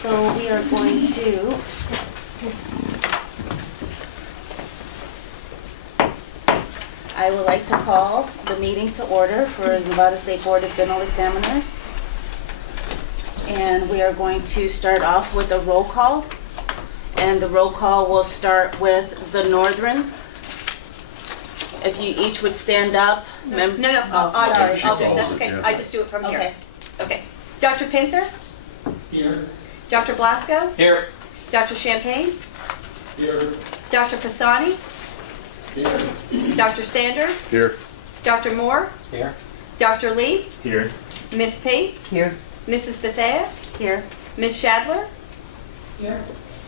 So we are going to I would like to call the meeting to order for Nevada State Board of Dental Examiners. And we are going to start off with a roll call. And the roll call will start with the Northern. If you each would stand up. No, I'll do it. That's okay. Yeah. I just do it from here. Okay. Okay. Dr. Pinther? Here. Dr. Blasco? Here. Dr. Champagne? Here. Dr. Pisani? Here. Dr. Sanders? Here. Dr. Moore? Here. Dr. Lee? Here. Miss Pate? Here. Mrs. Bethea? Here. Miss Shadler? Here.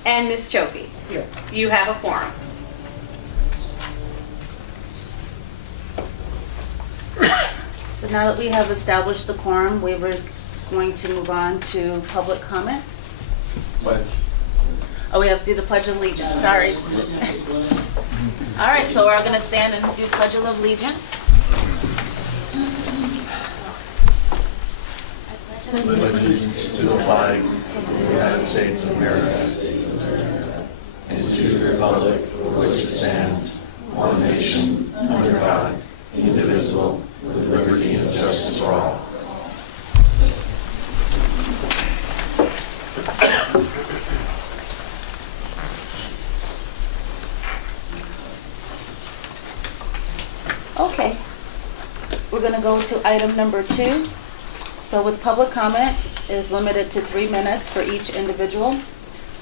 And Miss Chofi? Here. You have a quorum. So now that we have established the quorum, we were going to move on to public comment. Pledge. Oh, we have to do the Pledge of Allegiance, sorry. All right, so we're all going to stand and do Pledge of Allegiance. Allegiance to the flag of the United States of America and to the republic for which it stands, one nation, under God, indivisible, with liberty and justice for all. Okay, we're going to go to item number 2. So with public comment is limited to 3 minutes for each individual.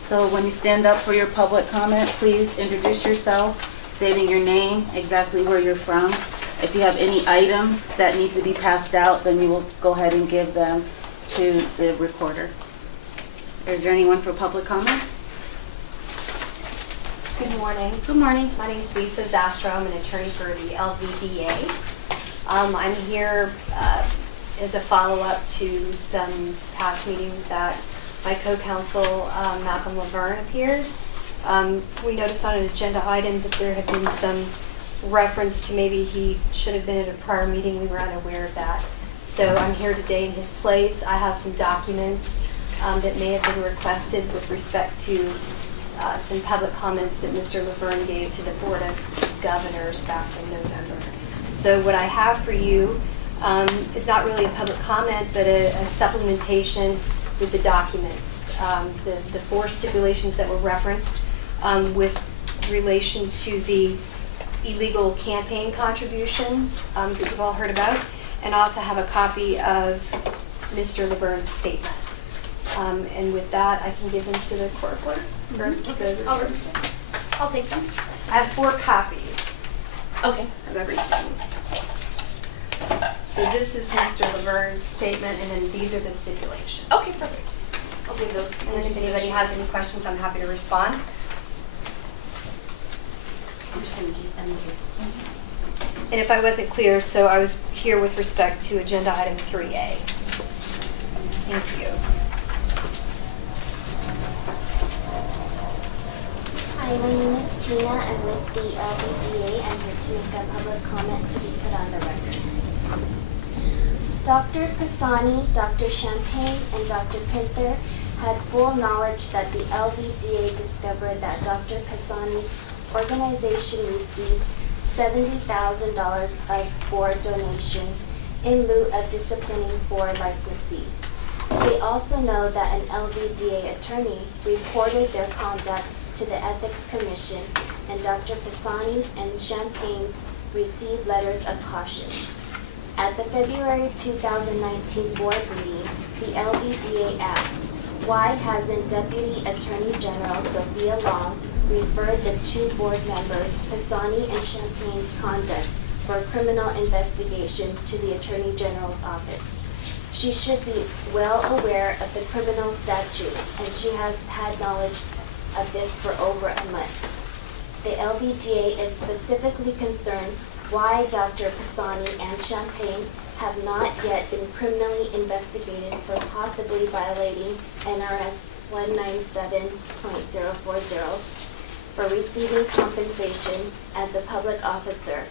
So when you stand up for your public comment, please introduce yourself, stating your name, exactly where you're from. If you have any items that need to be passed out, then you will go ahead and give them to the recorder. Is there anyone for public comment? Good morning. Good morning. My name is Lisa Zastro. I'm an attorney for the LVDA. I'm here as a follow-up to some past meetings that my co-counsel Malcolm Laverne appeared. We noticed on an agenda item that there had been some reference to maybe he should have been at a prior meeting. We were unaware of that. So I'm here today in his place. I have some documents that may have been requested with respect to some public comments that Mr. Laverne gave to the Board of Governors back in November. So what I have for you is not really a public comment, but a supplementation with the documents. The 4 stipulations that were referenced with relation to the illegal campaign contributions that you've all heard about, and also have a copy of Mr. Laverne's statement. And with that, I can give them to the court clerk. I'll take them. I have 4 copies. Okay. Of everything. So this is Mr. Laverne's statement, and then these are the stipulations. Okay, perfect. I'll give those. And then if anybody has any questions, I'm happy to respond. I'm just going to give them these. And if I wasn't clear, so I was here with respect to agenda item 3A. Thank you. Hi, my name is Tina. I'm with the LVDA. I'm here to make a public comment to be put on the record. Dr. Pisani, Dr. Champagne, and Dr. Pinther had full knowledge that the LVDA discovered that Dr. Pisani's organization received $70,000 of board donations in lieu of disciplining board licensees. They also know that an LVDA attorney reported their conduct to the Ethics Commission, and Dr. Pisani's and Champagne's received letters of caution. At the February 2019 board meeting, the LVDA asked, why hasn't Deputy Attorney General Sophia Long referred the 2 board members, Pisani and Champagne's conduct, for a criminal investigation to the Attorney General's office? She should be well aware of the criminal statutes, and she has had knowledge of this for over a month. The LVDA is specifically concerned why Dr. Pisani and Champagne have not yet been criminally investigated for possibly violating NRS 197.040 for receiving compensation as a public officer,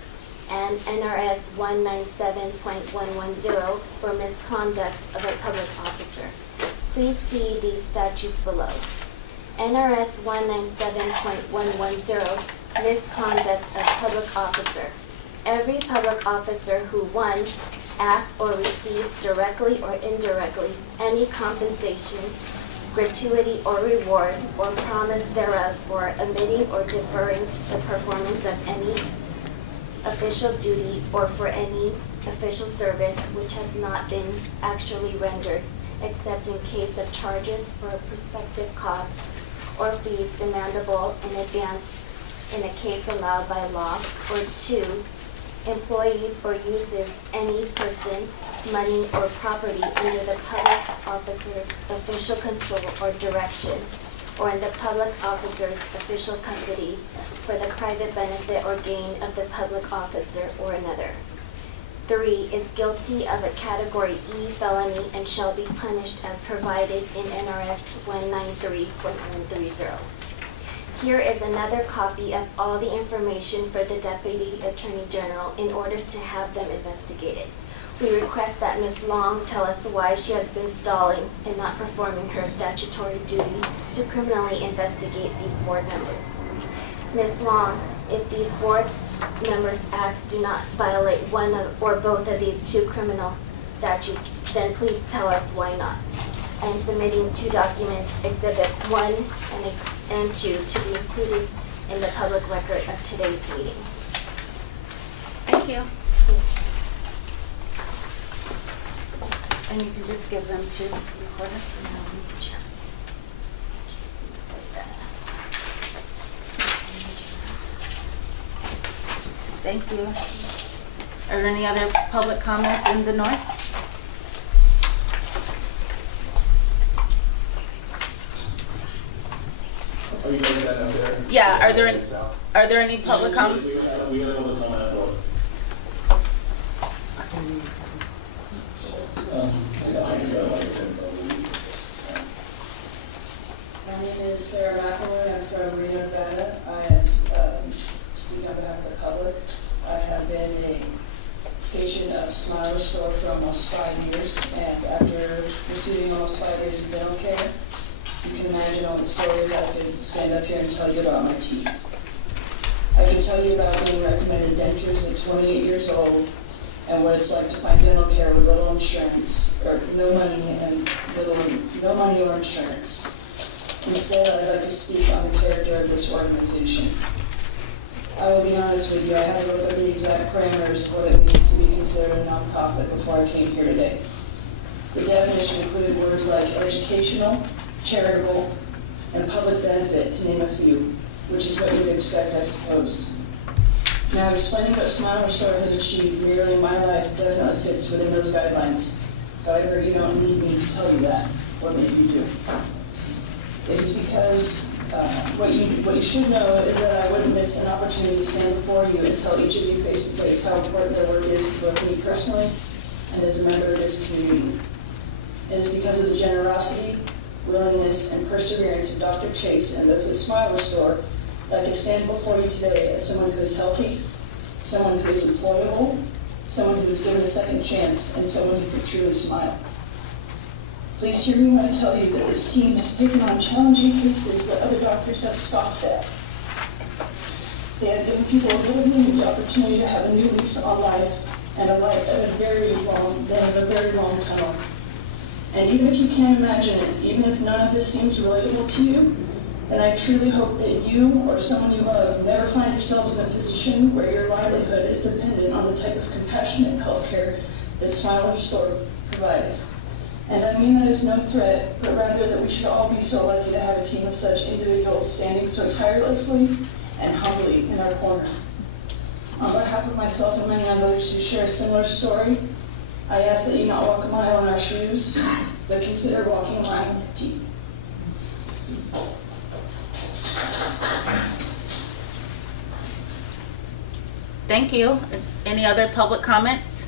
and NRS 197.110 for misconduct of a public officer. Please see these statutes below. NRS 197.110, misconduct of public officer. Every public officer who, 1, asks or receives directly or indirectly any compensation, gratuity or reward, or promise thereof for omitting or deferring the performance of any official duty or for any official service which has not been actually rendered, except in case of charges for prospective costs or fees demandable in advance in a case allowed by law, or 2, employees or uses any person, money, or property under the public officer's official control or direction, or in the public officer's official custody for the private benefit or gain of the public officer or another. 3, is guilty of a Category E felony and shall be punished as provided in NRS 193.130. Here is another copy of all the information for the Deputy Attorney General in order to have them investigated. We request that Ms. Long tell us why she has been stalling and not performing her statutory duty to criminally investigate these board members. Ms. Long, if these board members' acts do not violate one or both of these 2 criminal statutes, then please tell us why not. I am submitting 2 documents, Exhibit 1 and 2, to be included in the public record of today's meeting. Thank you. And you can just give them to the recorder. Thank you. Are there any other public comments in the north? Oh, you guys got up there? Yeah, are there any, South. are there any public comments? We got a public comment up north. My name is Sarah McElroy. I'm from Reno, Nevada. I am speaking on behalf of the public. I have been a patient of Smile Restore for almost 5 years, and after receiving almost 5 years of dental care, you can imagine all the stories I could stand up here and tell you about my teeth. I can tell you about being recommended dentures at 28 years old and what it's like to find dental care with little insurance, or no money or insurance. Instead, I'd like to speak on the character of this organization. I will be honest with you, I had to look up the exact parameters of what it means to be considered a nonprofit before I came here today. The definition included words like educational, charitable, and public benefit, to name a few, which is what you'd expect, I suppose. Now, explaining what Smile Restore has achieved merely in my life definitely fits within those guidelines. However, you don't need me to tell you that, or maybe you do. It is because what you should know is that I wouldn't miss an opportunity to stand before you and tell each of you face to face how important their work is to both me personally and as a member of this community. It is because of the generosity, willingness, and perseverance of Dr. Chase and those at Smile Restore that I can stand before you today as someone who is healthy, someone who is employable, someone who is given a second chance, and someone who can truly smile. Please hear me when I tell you that this team has taken on challenging cases that other doctors have scoffed at. They have given people with little means the opportunity to have a new lease on life and a light at a very long tunnel. And even if you can't imagine it, even if none of this seems relatable to you, then I truly hope that you or someone you love never find yourselves in a position where your livelihood is dependent on the type of compassionate healthcare that Smile Restore provides. And I mean that as no threat, but rather that we should all be so lucky to have a team of such individuals standing so tirelessly and humbly in our corner. On behalf of myself and many others who share a similar story, I ask that you not walk a mile in our shoes, but consider walking a mile in the team. Thank you. Any other public comments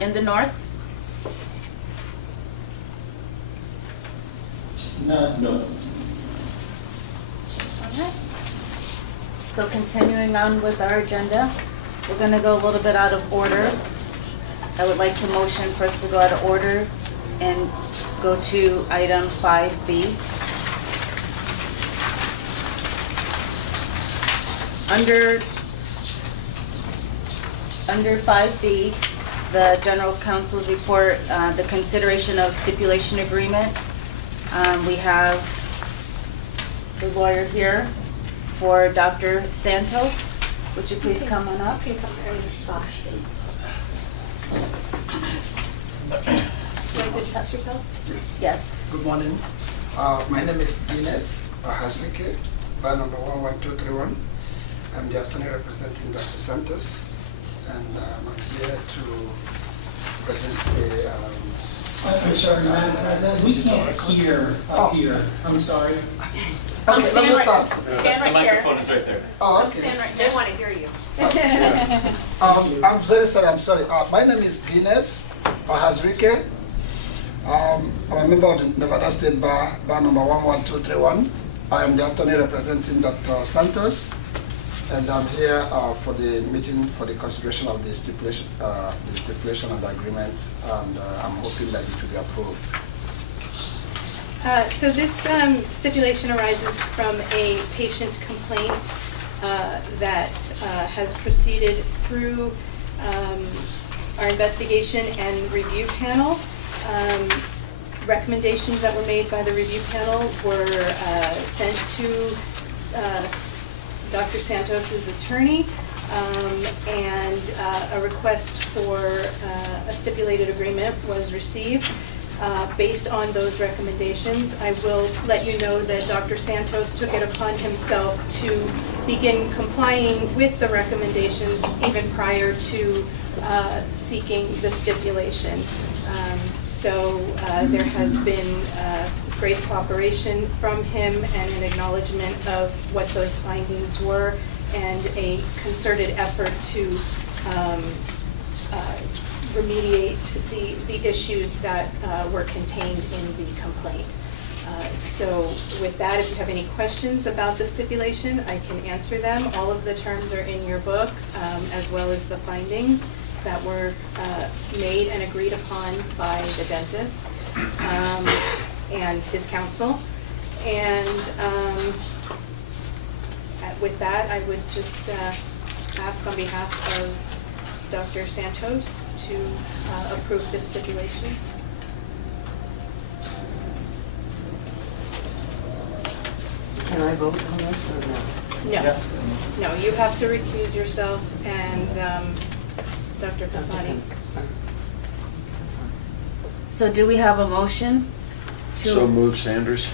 in the north? No. Okay. So continuing on with our agenda, we're going to go a little bit out of order. I would like to motion for us to go out of order and go to item 5B. Under 5B, the general counsel's report, the consideration of stipulation agreement. We have the lawyer here for Dr. Santos. Would you please come on up? You can come there in the spot. Want to introduce yourself? Yes. Yes. Good morning. My name is Ines Hasrike, bar number 11231. I'm the attorney representing Dr. Santos, and I'm here to present I'm sorry, Madam President, we can't hear up here. I'm sorry. Okay, let me start. Stand right here. is right there. Oh, okay. Stand right, they want to hear you. I'm very sorry, I'm sorry. My name is Ines Hasrike. I'm a member of the Nevada State Bar, bar number 11231. I am the attorney representing Dr. Santos, and I'm here for the meeting for the consideration of the stipulation and the agreement, and I'm hoping that it will be approved. So this stipulation arises from a patient complaint that has proceeded through our investigation and review panel. Recommendations that were made by the review panel were sent to Dr. Santos's attorney, and a request for a stipulated agreement was received. Based on those recommendations, I will let you know that Dr. Santos took it upon himself to begin complying with the recommendations even prior to seeking the stipulation. So there has been great cooperation from him and an acknowledgement of what those findings were, and a concerted effort to remediate the issues that were contained in the complaint. So with that, if you have any questions about the stipulation, I can answer them. All of the terms are in your book, as well as the findings that were made and agreed upon by the dentist and his counsel. And with that, I would just ask on behalf of Dr. Santos to approve this stipulation. Can I vote on this or no? No, no, you have to recuse yourself and Dr. Pisani. So do we have a motion? So move, Sanders.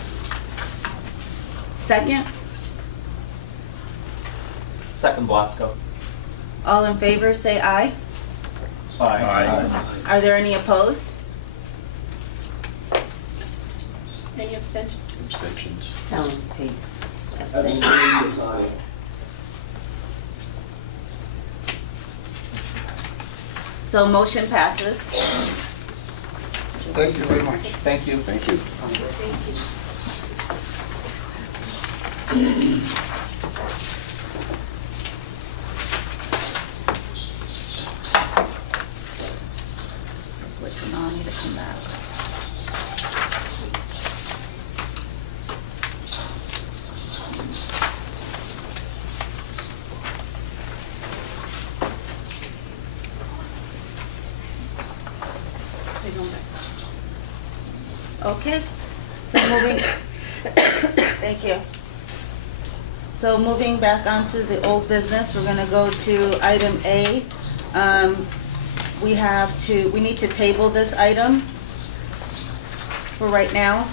Second? Second, Blasco. All in favor, say aye. Aye. Are there any opposed? Any abstentions? Abstentions. Helen Pate. Abstain, Pisani. So motion passes. Thank you very much. Thank you. Thank you. Thank you. Which one I'll need to come back. Okay, so moving, thank you. So moving back onto the old business, we're gonna go to item A. We need to table this item for right now.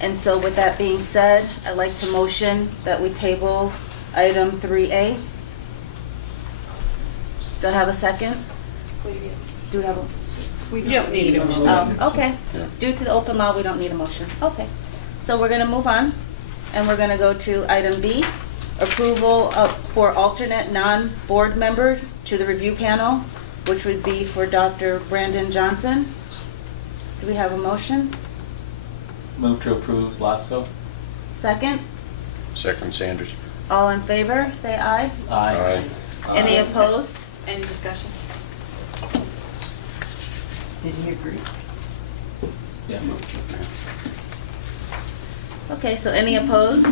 And so with that being said, I'd like to motion that we table item 3A. Do I have a second? Do we have a? We don't need a motion. Oh, okay. Yeah. Due to the open law, we don't need a motion. Okay. So we're gonna move on, and we're gonna go to item B, approval for alternate non-board member to the review panel, which would be for Dr. Brandon Johnson. Do we have a motion? Move to approve, Blasco. Second? Second, Sanders. All in favor, say aye. Aye. Any opposed? Any discussion? Did he agree? Yeah. Okay, so any opposed?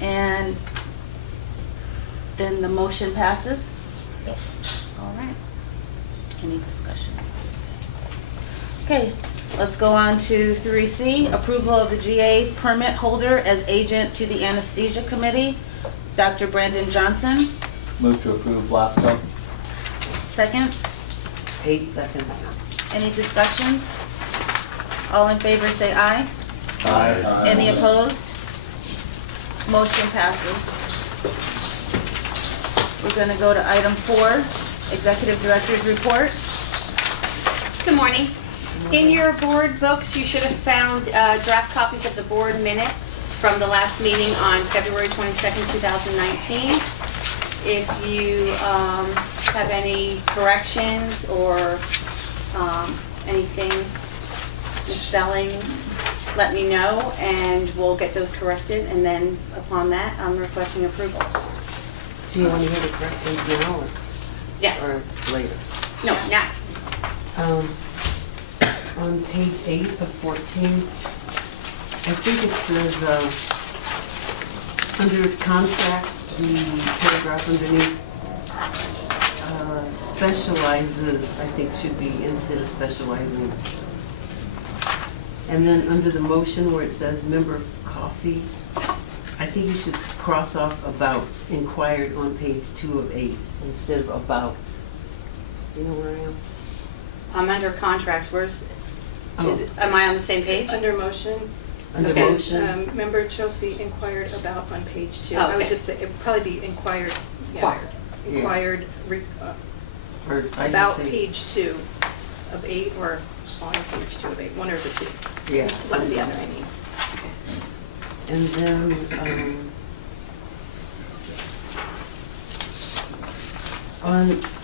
And then the motion passes? Yep. All right. Any discussion? Okay, let's go on to 3C, approval of the GA permit holder as agent to the anesthesia committee, Dr. Brandon Johnson. Move to approve Blasco. Second, 8 seconds. any discussions? All in favor say aye. Aye. Any opposed? Motion passes. We're gonna go to item 4, Executive Director's Report. Good morning. In your board books, you should have found draft copies of the board minutes from the last meeting on February 22nd, 2019. If you have any corrections or anything, misspellings, let me know and we'll get those corrected. And then upon that, I'm requesting approval. Do you want to hear the corrections now Yeah, or later? no, now. On page 8 of 14, I think it says, under contracts, the paragraph underneath, specializes, I think should be instead of specializing. And then under the motion where it says member coffee, I think you should cross off about, inquired on page 2 of 8 instead of about. Do you know where I am? I'm under contracts. Where's, Oh. am I on the same page? Under motion. Under it says, motion? Member Chilfie inquired about on page 2. Oh, I would okay. just say, it'd probably be inquired. Yeah. Inquired, yeah. Inquired Or I about just say, page 2 of 8 or on page 2 of 8, one or the two. yeah. One or the other, I mean. And then,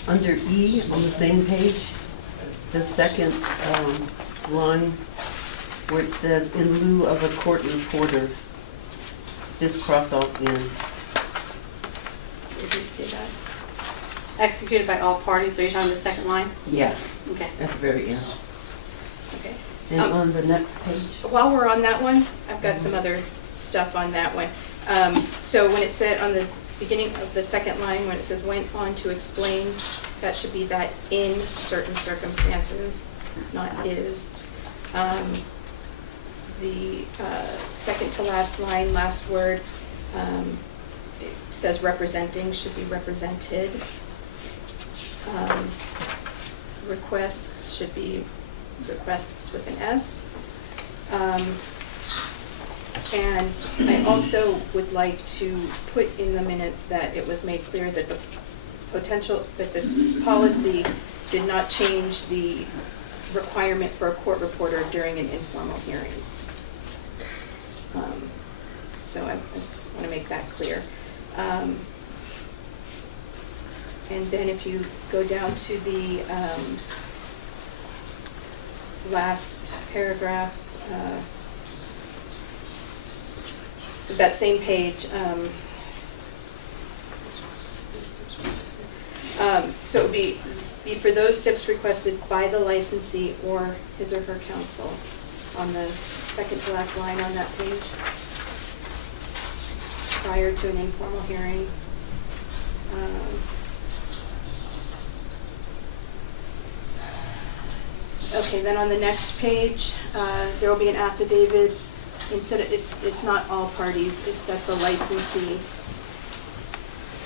under E, on the same page, the second line, where it says, in lieu of a court reporter, just cross off in. Did you see that? Executed by all parties, are you showing the second line? Yes, Okay, at the very end. Okay. And on the next page, While we're on that one, I've got some other stuff on that one. So when it said on the beginning of the second line, when it says went on to explain, that should be that in certain circumstances, not is. The second to last line, last word, it says representing, should be represented. Requests should be requests with an S. And I also would like to put in the minutes that it was made clear that the potential, that this policy did not change the requirement for a court reporter during an informal hearing. So I want to make that clear. And then if you go down to the last paragraph, that same page, so it would be for those steps requested by the licensee or his or her counsel on the second to last line on that page, prior to an informal hearing. Okay, then on the next page, there will be an affidavit. Instead of, it's not all parties, it's that the licensee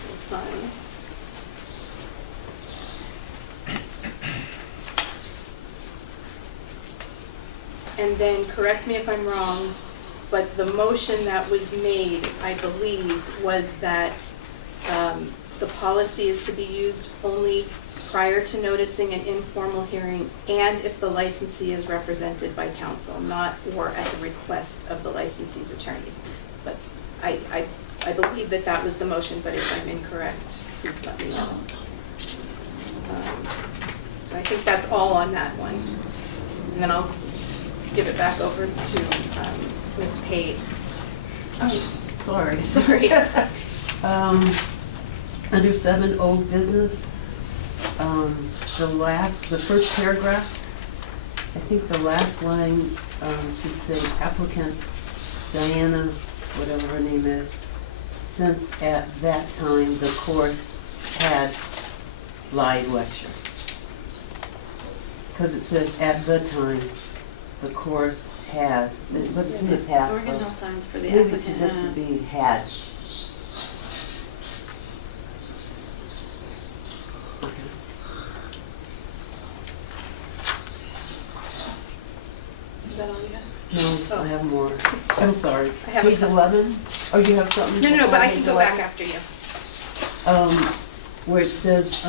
will sign. And then, correct me if I'm wrong, but the motion that was made, I believe, was that the policy is to be used only prior to noticing an informal hearing and if the licensee is represented by counsel, not or at the request of the licensee's attorneys. But I believe that that was the motion, but if I'm incorrect, please let me know. So I think that's all on that one. And then I'll give it back over to Ms. Pate. sorry. Sorry. Under 7, old business, the first paragraph, I think the last line should say applicant Diana, whatever her name is, since at that time the course had live lecture. Because it says at the time the course has, but it's in the past, Oregon so Health Science for the maybe it should applicant. just be had. Okay. Is that all you have? No, I have more. I'm sorry. I have a Page couple. 11? Oh, you have something? No, but I before can page go 11? back after you. Where it says,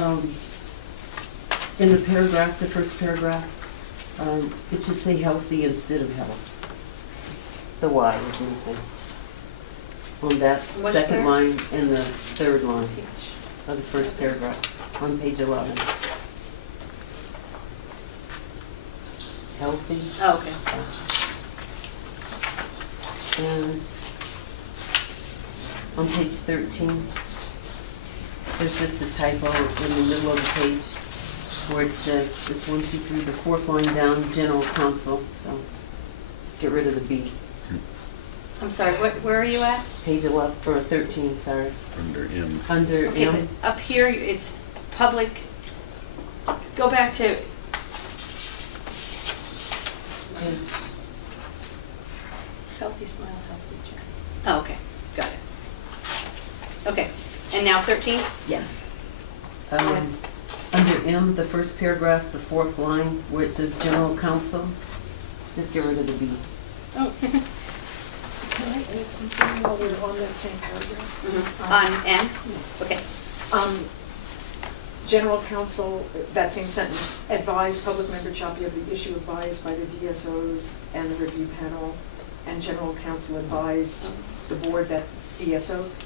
in the paragraph, the first paragraph, it should say healthy instead of health. The Y is missing. On that Which second paragraph? line and the third line of the first paragraph on page 11. Healthy. Oh, okay. And on page 13, there's just a typo in the middle of the page where it says, it's 1, 2, 3, the fourth line down, general counsel, so just get rid of the B. I'm sorry, where are you at? Page 11, or 13, sorry. Under M. Under Okay, M. but up here, it's public, go back to, Healthy smile, healthy chair. oh, okay, got it. Okay, and now 13? Yes. Under M, the first paragraph, the fourth line, where it says general counsel, just get rid of the B. Oh. Can I add something while we're on that same paragraph? On N? Yes. Okay. General counsel, that same sentence, advised public member Chaffee of the issue of bias by the DSOs and the review panel, and general counsel advised the board that DSOs.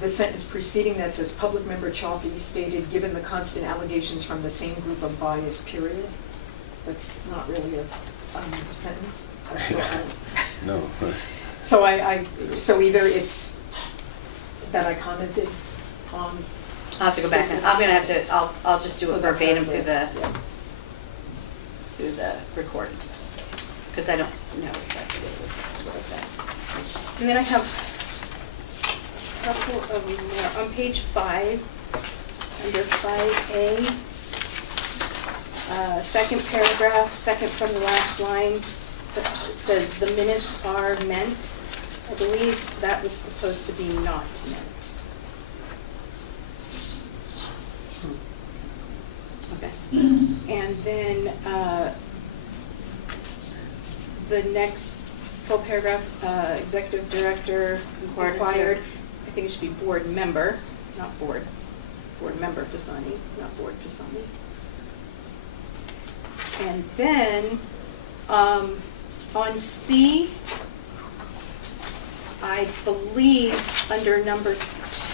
The sentence preceding that says, public member Chaffee stated, given the constant allegations from the same group of bias, period. That's not really a sentence. No. So so either it's that I commented on. I'll have to go back and, I'm gonna have to, I'll just do So it that verbatim paragraph, through the recording. Because I don't know exactly what it said. And then I have a couple of more. On page 5, under 5A, second paragraph, second from the last line, it says the minutes are meant. I believe that was supposed to be not meant. Okay. And then the next full paragraph, executive director required, I think it should be board member, not board member Kasani, not board Kasani. And then on C, I believe under number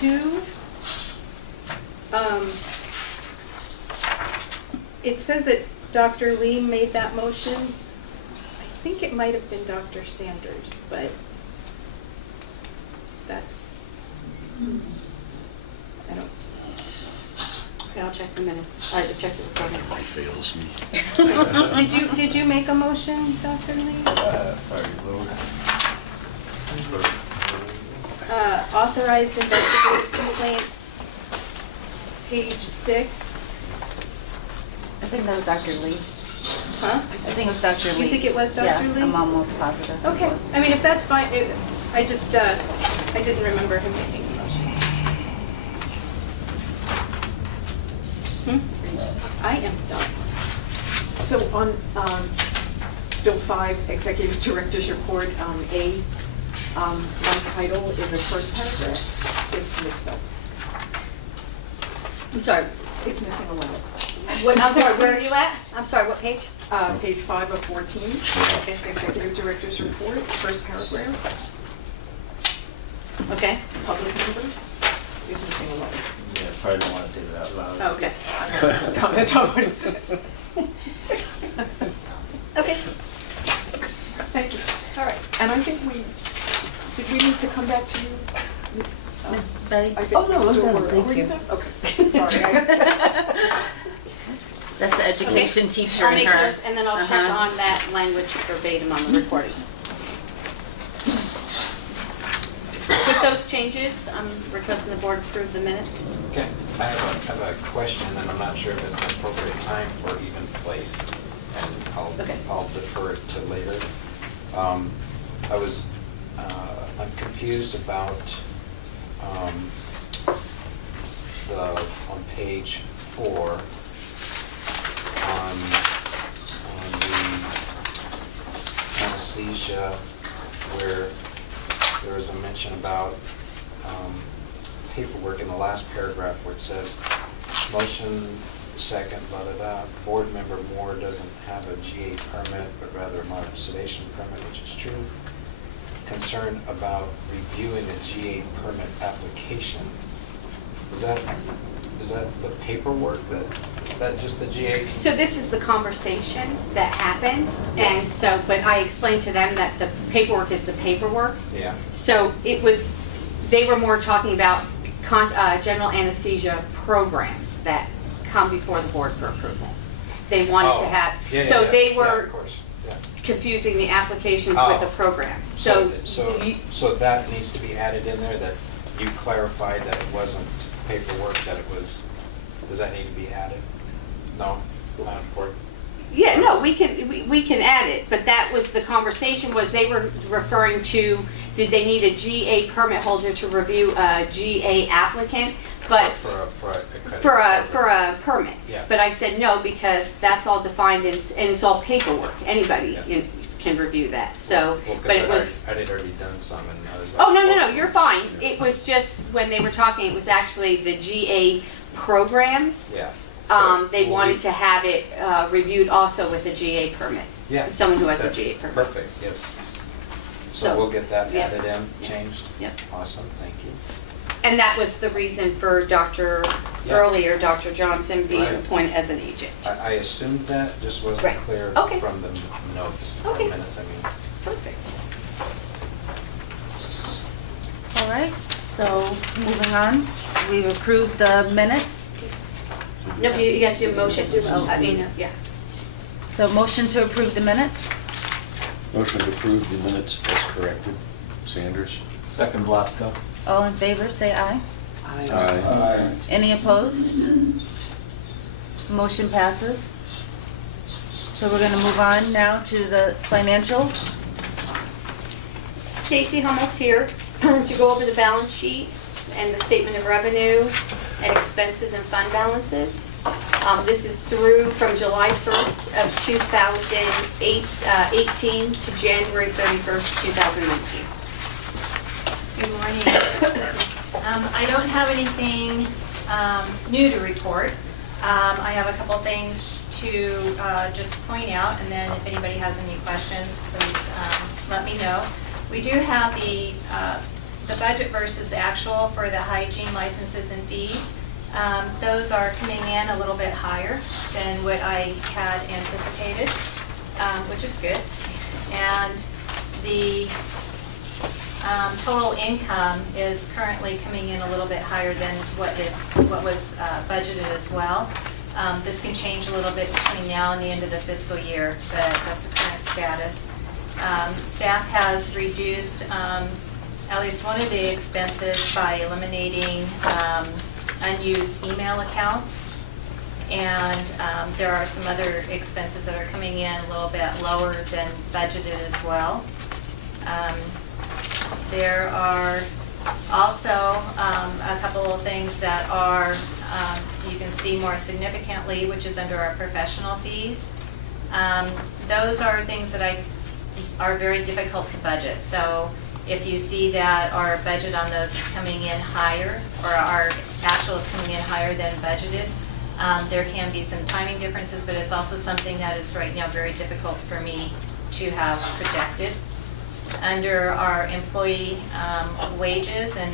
2, it says that Dr. Lee made that motion. I think it might have been Dr. Sanders, but that's, I don't, Okay, I'll check the minutes, I check the recording. Life fails me. did you make a motion, Dr. Lee? Sorry, Lord. Authorized investigative complaints, page 6. I think that was Dr. Lee. Huh? I think it was Dr. Lee. You think it was Dr. Yeah, Lee? I'm almost positive. it Okay, was. I mean, if that's fine, I just, I didn't remember him making the motion. I am done. So on, still 5, executive director's report, A, my title in the first paragraph is misspelled. I'm sorry, It's missing a letter. I'm sorry, where are you at? I'm sorry, what page? Page 5 of 14, executive director's report, first paragraph, Okay, public member is missing a letter. Yeah, probably don't want to say that out loud. okay. Comment on what it says. Okay. Thank you. All right, and I think did we need to come back to you, Ms.? Ms. Betty? I think Oh, no, we I'm still done. were. Thank Were you. done? Okay, sorry. That's the education teacher I'll in make her. those, and then I'll check Uh-huh. on that language verbatim on the recording. With those changes, I'm requesting the board approve the minutes. Okay, I have a question, and I'm not sure if it's an appropriate time or even place, and Okay. I'll defer it to later. I'm confused about on page 4, on the anesthesia, where there was a mention about paperwork in the last paragraph where it says, motion second, blah, blah, blah, board member Moore doesn't have a GA permit, but rather a moderate sedation permit, which is true. Concern about reviewing a GA permit application. Is that the paperwork that just the GA? So this is the conversation that happened, and so, but I explained to them that the paperwork is the paperwork. Yeah. So they were more talking about general anesthesia programs that come before the board for approval. They wanted to have, so they were of course. Yeah. confusing the applications with the program. So that needs to be added in there, that you clarified that it wasn't paperwork, that it was, does that need to be added? No, not important. Yeah, no, we can add it, but that was the conversation, was they were referring to, did they need a GA permit holder to review a GA applicant? But for a permit. Yeah. But I said no, because that's all defined and it's all paperwork. Anybody can review that. So, Well, but it was. I'd already done some, and I was like, Oh, no, you're fine. It was just when they were talking, it was actually the GA programs. Yeah. They wanted to have it reviewed also with a GA permit. Yeah. Someone who has a That's GA permit. Perfect, yes. So So, we'll get that yeah. added in, changed? Yep. Awesome, thank you. And that was the reason for Yeah. earlier, Dr. Johnson being Right. appointed as an agent. I assumed that, just wasn't Right. clear Okay. from the notes, or Okay. minutes, I mean. Perfect. All right, so moving on, we've approved the minutes. No, you got to do a motion. I mean, yeah. So motion to approve the minutes. Motion to approve the minutes as corrected. Sanders? Second, Blasco. All in favor, say aye. Aye. Any opposed? Motion passes. So we're gonna move on now to the financials. Stacy Hummel's here to go over the balance sheet and the statement of revenue and expenses and fund balances. This is through from July 1st of 2018 to January 31st, 2019. Good morning. I don't have anything new to report. I have a couple things to just point out, and then if anybody has any questions, please let me know. We do have the budget versus actual for the hygiene licenses and fees. Those are coming in a little bit higher than what I had anticipated, which is good. And the total income is currently coming in a little bit higher than what was budgeted as well. This can change a little bit between now and the end of the fiscal year, but that's the current status. Staff has reduced at least one of the expenses by eliminating unused email accounts. And there are some other expenses that are coming in a little bit lower than budgeted as well. There are also a couple of things that are, you can see more significantly, which is under our professional fees. Those are things that are very difficult to budget. So if you see that our budget on those is coming in higher, or our actual is coming in higher than budgeted, there can be some timing differences, but it's also something that is right now very difficult for me to have projected. Under our employee wages, and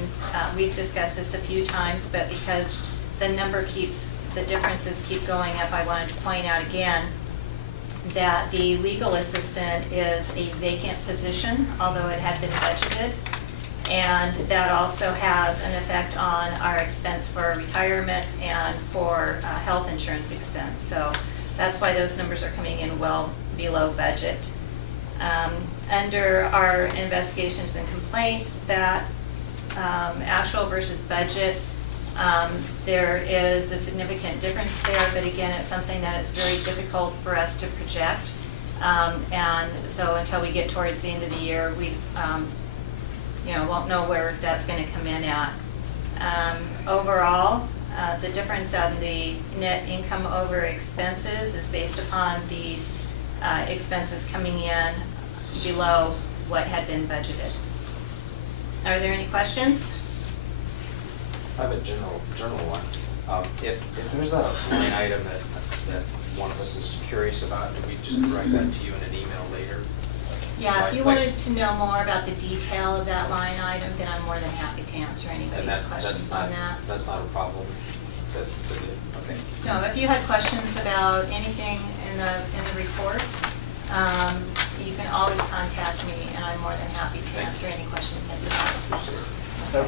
we've discussed this a few times, but because the differences keep going up, I wanted to point out again that the legal assistant is a vacant position, although it had been budgeted. And that also has an effect on our expense for retirement and for health insurance expense. So That's why those numbers are coming in well below budget. Under our investigations and complaints, that actual versus budget, there is a significant difference there, but again, it's something that is very difficult for us to project. And so until we get towards the end of the year, we won't know where that's going to come in at. Overall, the difference on the net income over expenses is based upon these expenses coming in below what had been budgeted. Are there any questions? I have a general one. If there's a line item that one of us is curious about, do we just direct that to you in an email later? Yeah, if you Like- wanted to know more about the detail of that line item, then I'm more than happy to answer And anybody's questions on that. that's not a problem? Okay. No, if you had questions about anything in the reports, you can always contact me, and I'm more than happy to answer any questions that you have.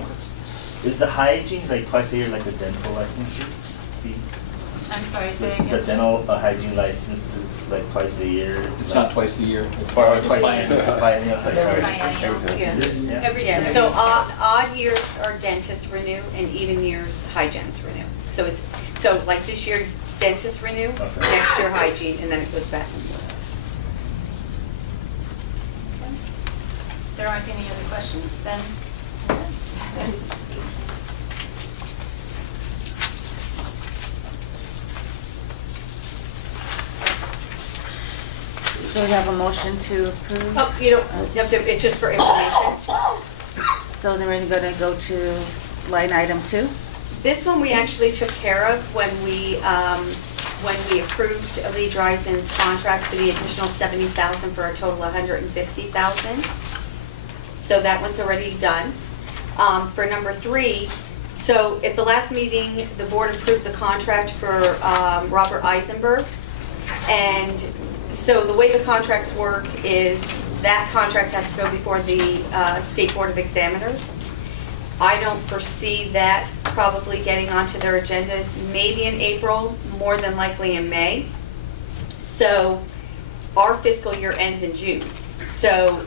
Is the hygiene like twice a year, like the dental licenses fees? I'm sorry, say The again. dental hygiene licenses like twice a year? It's like- not twice a year. It's Or it's twice, biannual. biennial, sorry. Biennial. Yeah. Is it? Yeah. Every year. So odd years are dentists renew, and even years hygienists renew. So like this year, dentists renew, Okay. next year hygiene, and then it goes back. If there aren't any other questions, then. So we have a motion to approve. Oh, you don't, it's just for information. So then we're gonna go to line item 2. This one we actually took care of when we approved Lee Dreisen's contract for the additional $70,000 for a total of $150,000. So that one's already done. For number 3, so at the last meeting, the board approved the contract for Robert Eisenberg. And so the way the contracts work is that contract has to go before the State Board of Examiners. I don't foresee that probably getting onto their agenda, maybe in April, more than likely in May. So our fiscal year ends in June. So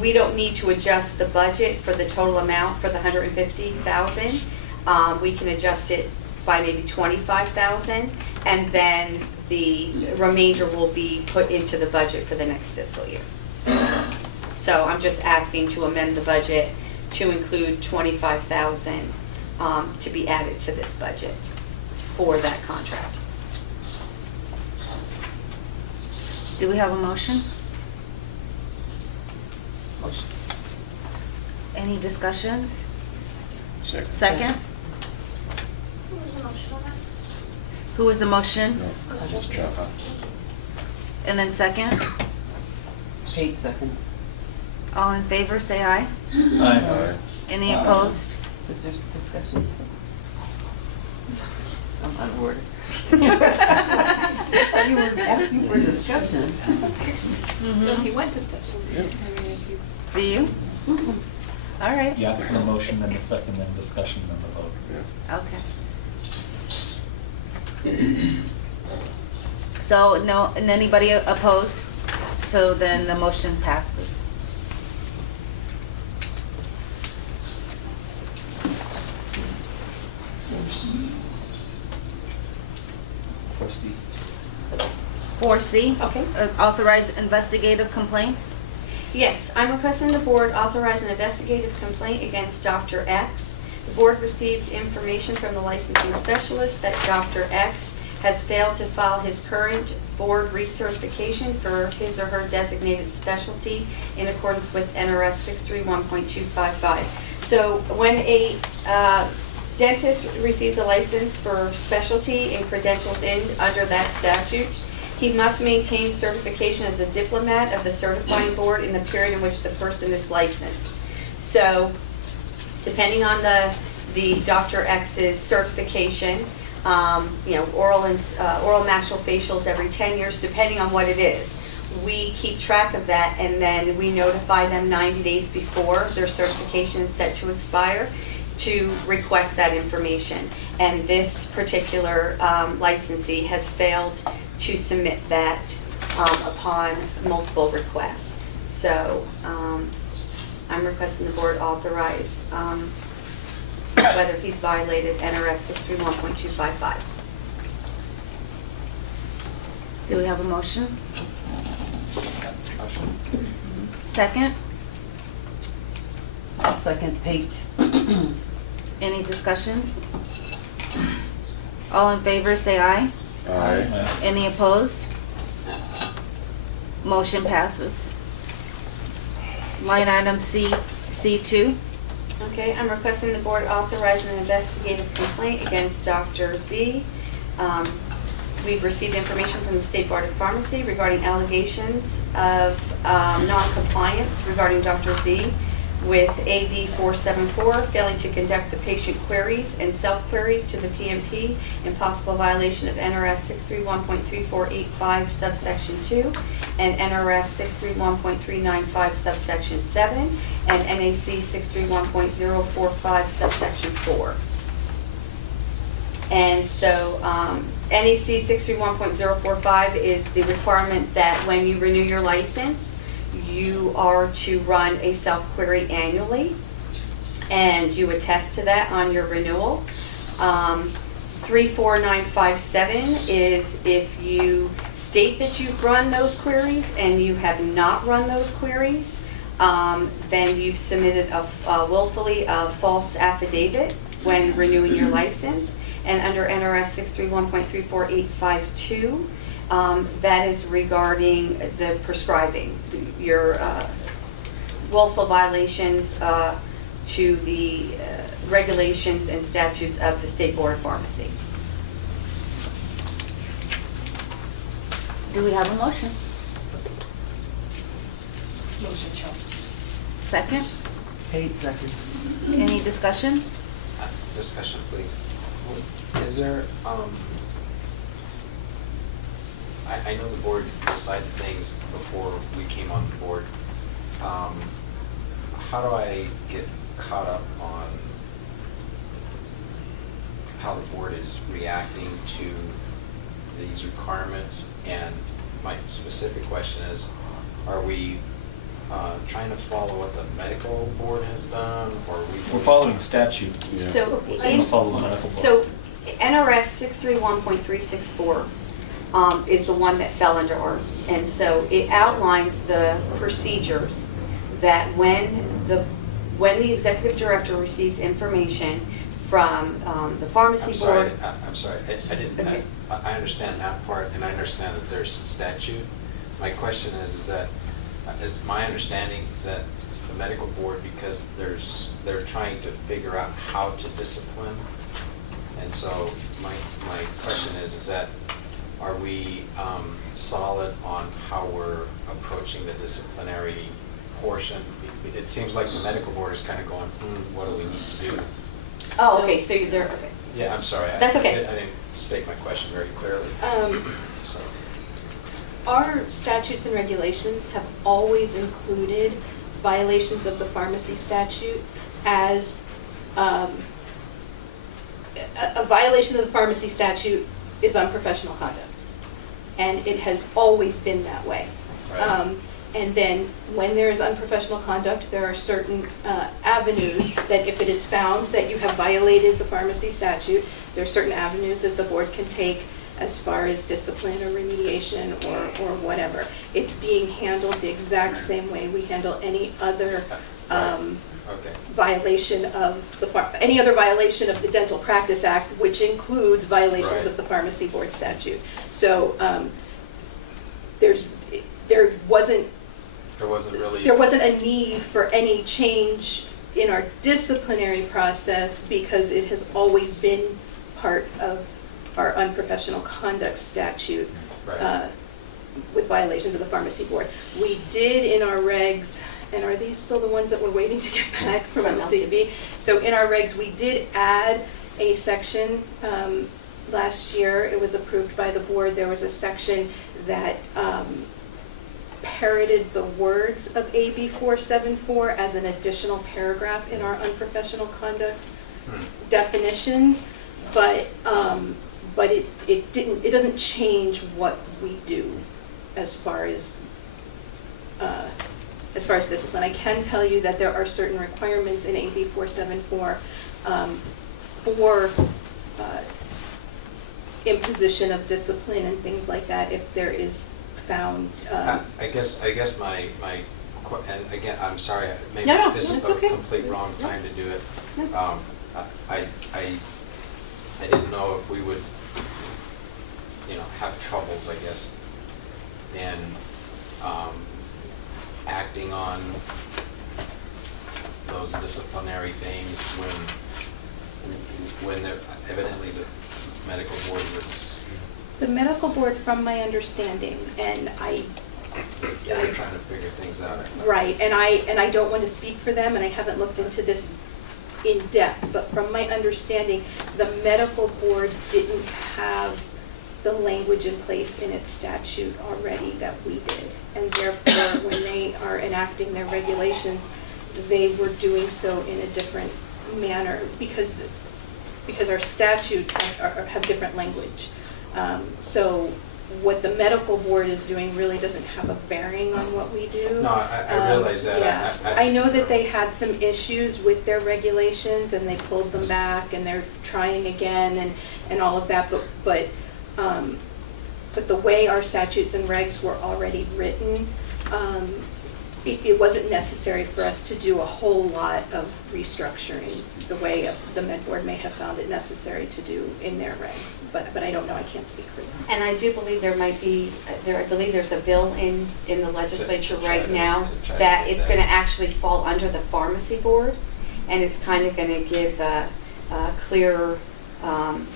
we don't need to adjust the budget for the total amount for the $150,000. We can adjust it by maybe $25,000, and then the remainder will be put into the budget for the next fiscal year. So I'm just asking to amend the budget to include $25,000 to be added to this budget for that contract. Do we have a motion? Motion. Any discussions? Second. Second? Who was the motion on that? Who was the motion? That's just Chuck. And then second? 8 seconds. All in favor, say aye. Aye. Any opposed? Is there discussion still? Sorry, I'm out of order. You were asking for discussion. No, he went discussion. Do you? All right, You ask for the motion, then the second, then discussion, then the vote. okay. So no, and anybody opposed? So then the motion passes. Proceed. 4C, Okay. authorize investigative complaints. Yes, I'm requesting the board authorize an investigative complaint against Dr. X. The board received information from the licensing specialist that Dr. X has failed to file his current board recertification for his or her designated specialty in accordance with NRS 631.255. So when a dentist receives a license for specialty and credentials in under that statute, he must maintain certification as a diplomat of the certifying board in the period in which the person is licensed. So, depending on the Dr. X's certification, oral maxillofacials every 10 years, depending on what it is. We keep track of that, and then we notify them 90 days before their certification is set to expire to request that information. And this particular licensee has failed to submit that upon multiple requests. So I'm requesting the board authorize whether he's violated NRS 631.255. Do we have a motion? Second? Second, Pate. Any discussions? All in favor, say aye. Aye. Any opposed? Motion passes. Line item C2. Okay, I'm requesting the board authorize an investigative complaint against Dr. Z. We've received information from the State Board of Pharmacy regarding allegations of non-compliance regarding Dr. Z with AB 474, failing to conduct the patient queries and self-queries to the PMP in possible violation of NRS 631.3485 subsection 2 and NRS 631.395 subsection 7 and NAC 631.045 subsection 4. And so NAC 631.045 is the requirement that when you renew your license, you are to run a self-query annually, and you attest to that on your renewal. 34957 is if you state that you've run those queries and you have not run those queries, then you've submitted a willfully false affidavit when renewing your license. And under NRS 631.34852, that is regarding the prescribing, your willful violations to the regulations and statutes of the State Board of Pharmacy. Do we have a motion? Motion, Shaw. Second? Pate, second. Any discussion? Discussion, please. Is there, I know the board decided things before we came on the board. How do I get caught up on how the board is reacting to these requirements? And my specific question is, are we trying to follow what the medical board has done, or are we? We're following statute. So, We're gonna follow the medical board. so NRS 631.364 is the one that fell under our, and so it outlines the procedures that when the executive director receives information from the pharmacy board. I'm sorry, I didn't, Okay. I understand that part, and I understand that there's statute. My question is that, is my understanding is that the medical board, because they're trying to figure out how to discipline, and so my question is that, are we solid on how we're approaching the disciplinary portion? It seems like the medical board is kind of going, what do we need to do? Oh, okay, so you're there, okay. Yeah, I'm sorry. That's okay. I didn't state my question very clearly. So, Our statutes and regulations have always included violations of the pharmacy statute as a violation of the pharmacy statute is unprofessional conduct. And it has always been that way. Right. And then when there is unprofessional conduct, there are certain avenues that if it is found that you have violated the pharmacy statute, there are certain avenues that the board can take as far as discipline or remediation or whatever. It's being handled the exact same way we handle any other violation of any other violation of the Dental Practice Act, which includes violations of the Pharmacy Board statute. So there wasn't a need for any change in our disciplinary process because it has always been part of our unprofessional conduct statute with violations of the Pharmacy Board. We did in our regs, and are these still the ones that we're waiting to get back from Nsbde? So in our regs, we did add a section last year. It was approved by the board. There was a section that parroted the words of AB 474 as an additional paragraph in our unprofessional conduct definitions, but but it doesn't change what we do as far as discipline. I can tell you that there are certain requirements in AB 474 for imposition of discipline and things like that if there is found. I guess my, and again, I'm sorry, maybe No, this is it's the okay. complete wrong time to do it. No. I didn't know if we would, have troubles, I guess, in acting on those disciplinary things when they're evidently the medical board was. The medical board, from my understanding, and They're trying to figure things out. right, and I don't want to speak for them, and I haven't looked into this in depth, but from my understanding, the medical board didn't have the language in place in its statute already that we did. And therefore, when they are enacting their regulations, they were doing so in a different manner because our statutes have different language. So what the medical board is doing really doesn't have a bearing on what we do. No, I realize that. Yeah. I know that they had some issues with their regulations and they pulled them back and they're trying again and all of that, but the way our statutes and regs were already written, it wasn't necessary for us to do a whole lot of restructuring the way the Med Board may have found it necessary to do in their regs. But I don't know, I can't speak for them. And I do believe I believe there's a bill in the legislature right now that it's going to actually fall under the pharmacy board, and it's kind of going to give a clearer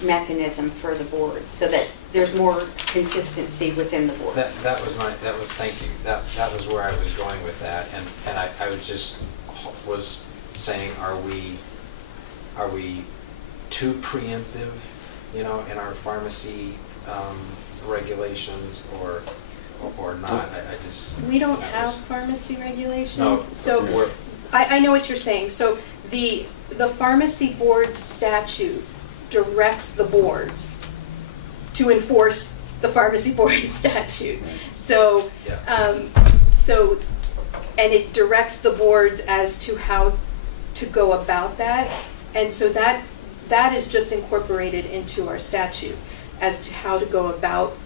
mechanism for the board so that there's more consistency within the board. Thank you. That was where I was going with that, and I was saying, are we too preemptive, in our pharmacy regulations or not? I just. We don't have pharmacy regulations, No, so I know what you're saying. So the pharmacy board statute directs the boards to enforce the pharmacy board statute. So, and it directs the boards as to how to go about that. And so that is just incorporated into our statute as to how to go about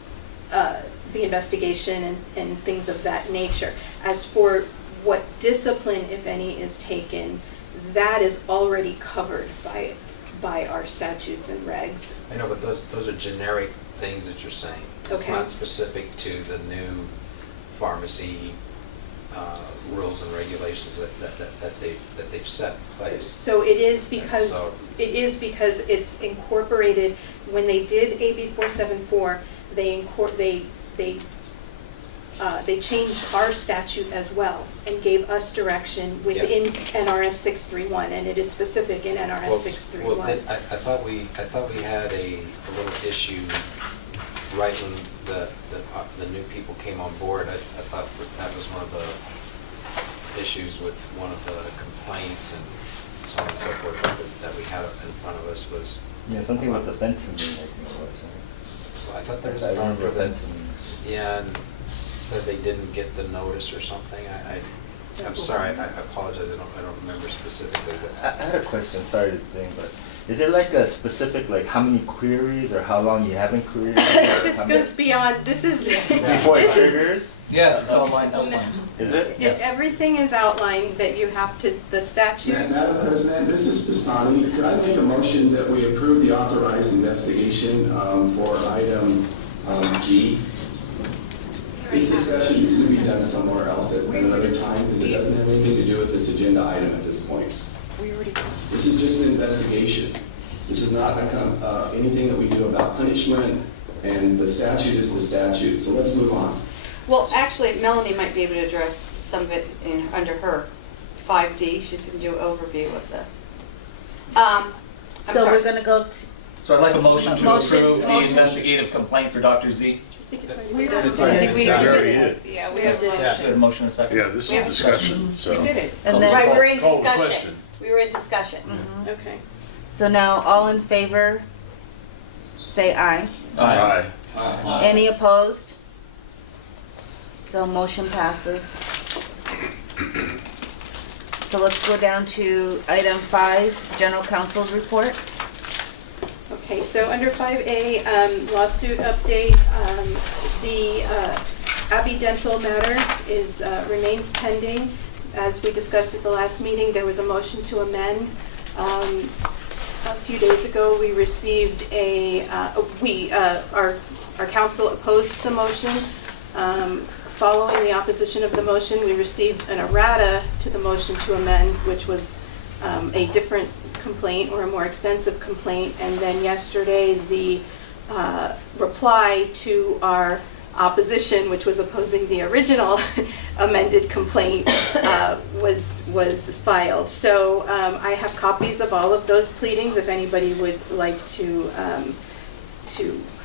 the investigation and things of that nature. As for what discipline, if any, is taken, that is already covered by our statutes and regs. I know, but those are generic things that you're saying. It's Okay. not specific to the new pharmacy rules and regulations that they've set in place. So it is because it's incorporated. When they did AB 474, they changed our statute as well and gave us direction within NRS 631, and it is specific in NRS 631. Well, I thought we had a little issue right when the new people came on board. I thought that was one of the issues with one of the complaints and so on and so forth that we had in front of us was. Yeah, something about the fentanyl, I think it was, right? I thought there was I a part remember where fentanyl. yeah, and said they didn't get the notice or something. I'm sorry, I apologize, I don't remember specifically. But I had a question, sorry to think, but is there like a specific, like how many queries or how long you haven't queried? This goes beyond, this is. Before it triggers? Yes, it's all lined up. Is it? Yes. Everything is outlined that you have to, the statute. Madam President, this is Pisani. Could I make a motion that we approve the authorized investigation for item G? This discussion needs to be done somewhere else at another time because it doesn't have anything to do with this agenda item at this point. This is just an investigation. This is not anything that we do about punishment, and the statute is the statute. So let's move on. Well, actually, Melanie might be able to address some of it under her 5D. She's going to do an overview of the. So we're going to go to. So I'd like a motion to approve the investigative complaint for Dr. Z. We It's already already did. done. Yeah, we have a Yeah, we had a motion. motion and a second. Yeah, this is discussion, so. We did it. And then- Right, we're in Call the discussion. question. We were in discussion. Okay. So now, all in favor, say aye. Aye. Any opposed? So motion passes. So let's go down to item 5, General Counsel's report. Okay, so under 5A, lawsuit update, the Abbey Dental matter remains pending. As we discussed at the last meeting, there was a motion to amend. A few days ago, we received our council opposed the motion. Following the opposition of the motion, we received an errata to the motion to amend, which was a different complaint or a more extensive complaint. And then yesterday, the reply to our opposition, which was opposing the original amended complaint, was filed. So I have copies of all of those pleadings if anybody would like to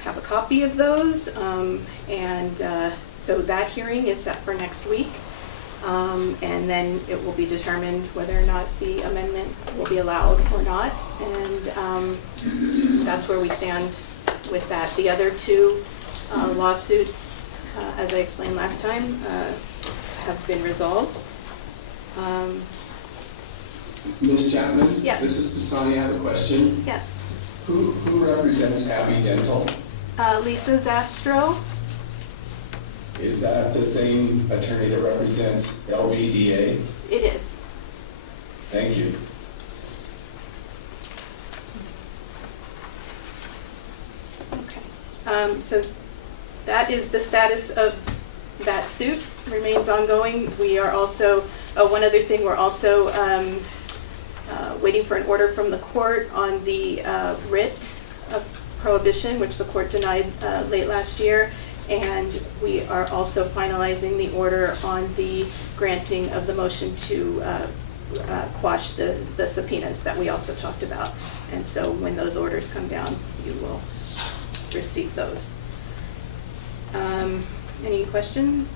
have a copy of those. So that hearing is set for next week. And then it will be determined whether or not the amendment will be allowed or not. And that's where we stand with that. The other two lawsuits, as I explained last time, have been resolved. Ms. Chapman? Yes. This is Pisani. I have a question. Yes. Who represents Abbey Dental? Lisa Zastro. Is that the same attorney that represents LVDA? It is. Thank you. Okay. So that is the status of that suit. Remains ongoing. We are also, one other thing, we're also waiting for an order from the court on the writ of prohibition, which the court denied late last year. And we are also finalizing the order on the granting of the motion to quash the subpoenas that we also talked about. And so when those orders come down, you will receive those. Any questions?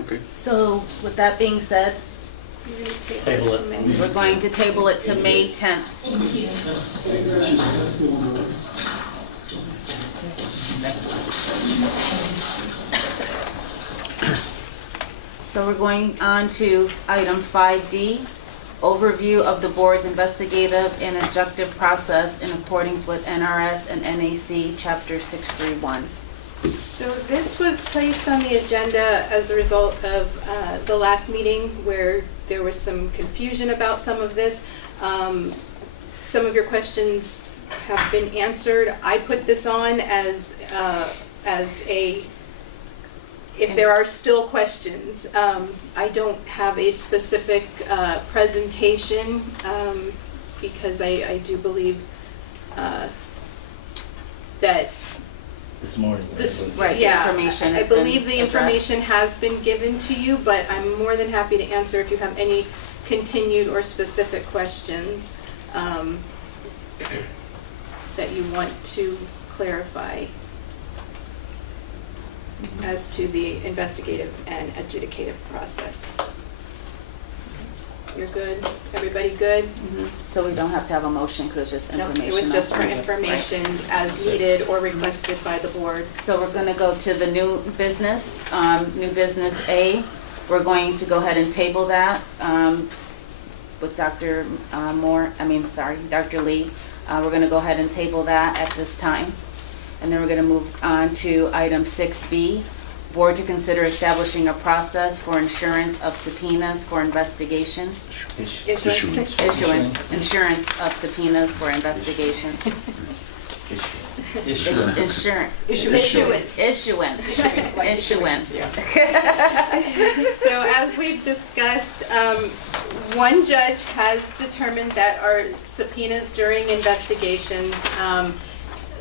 Okay. So with that being said, You're going to Table it. to May. we're going to table it to May 10th. So we're going on to item 5D, overview of the board's investigative and adjunctive process in accordance with NRS and NAC Chapter 631. So this was placed on the agenda as a result of the last meeting where there was some confusion about some of this. Some of your questions have been answered. I put this on as a, if there are still questions. I don't have a specific presentation because I do believe that This morning. Right, yeah, information I has believe been the information has been given to you, but I'm more than happy to answer if you have any continued or specific questions that you want to clarify as to the investigative and adjudicative process. You're good? Everybody good? So we don't have to have a motion because it's just Nope, information. it was just for Right. information as needed or requested by the board. So we're going to go to the new business A. We're going to go ahead and table that with Dr. Dr. Lee. We're going to go ahead and table that at this time. And then we're going to move on to item 6B, board to consider establishing a process for insurance of subpoenas for investigation. Issuance. Insurance of subpoenas for investigation. Issuance. So as we've discussed, one judge has determined that our subpoenas during investigations,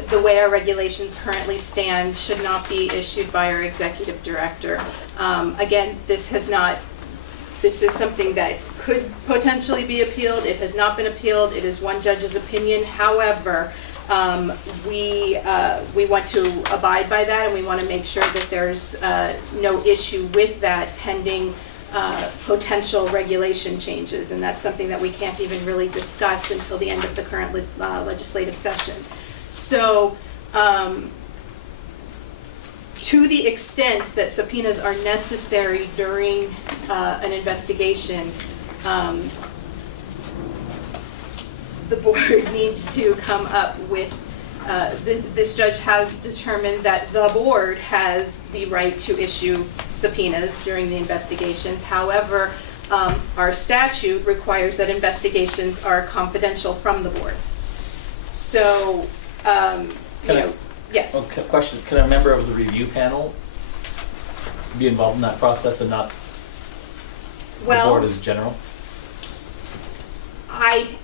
the way our regulations currently stand, should not be issued by our executive director. Again, this is something that could potentially be appealed. It has not been appealed. It is one judge's opinion. However, we want to abide by that, and we want to make sure that there's no issue with that pending potential regulation changes, and that's something that we can't even really discuss until the end of the current legislative session. So, to the extent that subpoenas are necessary during an investigation, the board needs to come up with, this judge has determined that the board has the right to issue subpoenas during the investigations. However, our statute requires that investigations are confidential from the board. So, yes. Okay, question, can a member of the review panel be involved in that process and not the board as general?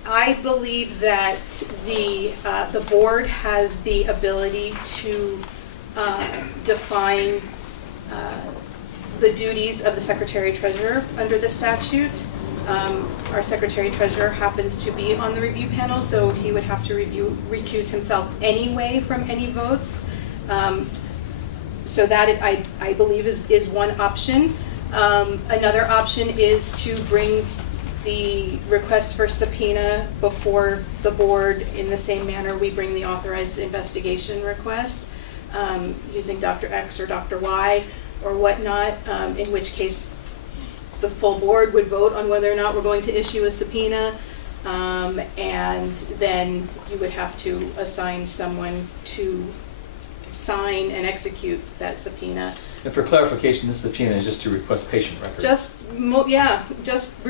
I believe that the board has the ability to define the duties of the Secretary-Treasurer under the statute. Our Secretary-Treasurer happens to be on the review panel, so he would have to recuse himself anyway from any votes. So that, I believe, is one option. Another option is to bring the request for subpoena before the board in the same manner we bring the authorized investigation request, using Dr. X or Dr. Y or whatnot, in which case the full board would vote on whether or not we're going to issue a subpoena, and then you would have to assign someone to sign and execute that subpoena. And for clarification, this subpoena is just to request patient records? Just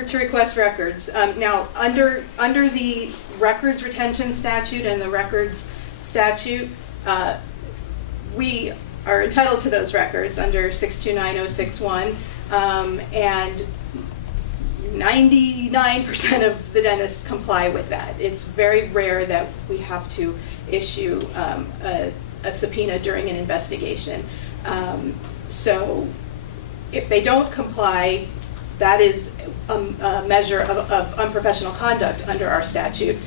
to request records. Now, under the records retention statute and the records statute, we are entitled to those records under 629061, and 99% of the dentists comply with that. It's very rare that we have to issue a subpoena during an investigation. So if they don't comply, that is a measure of unprofessional conduct under our statute.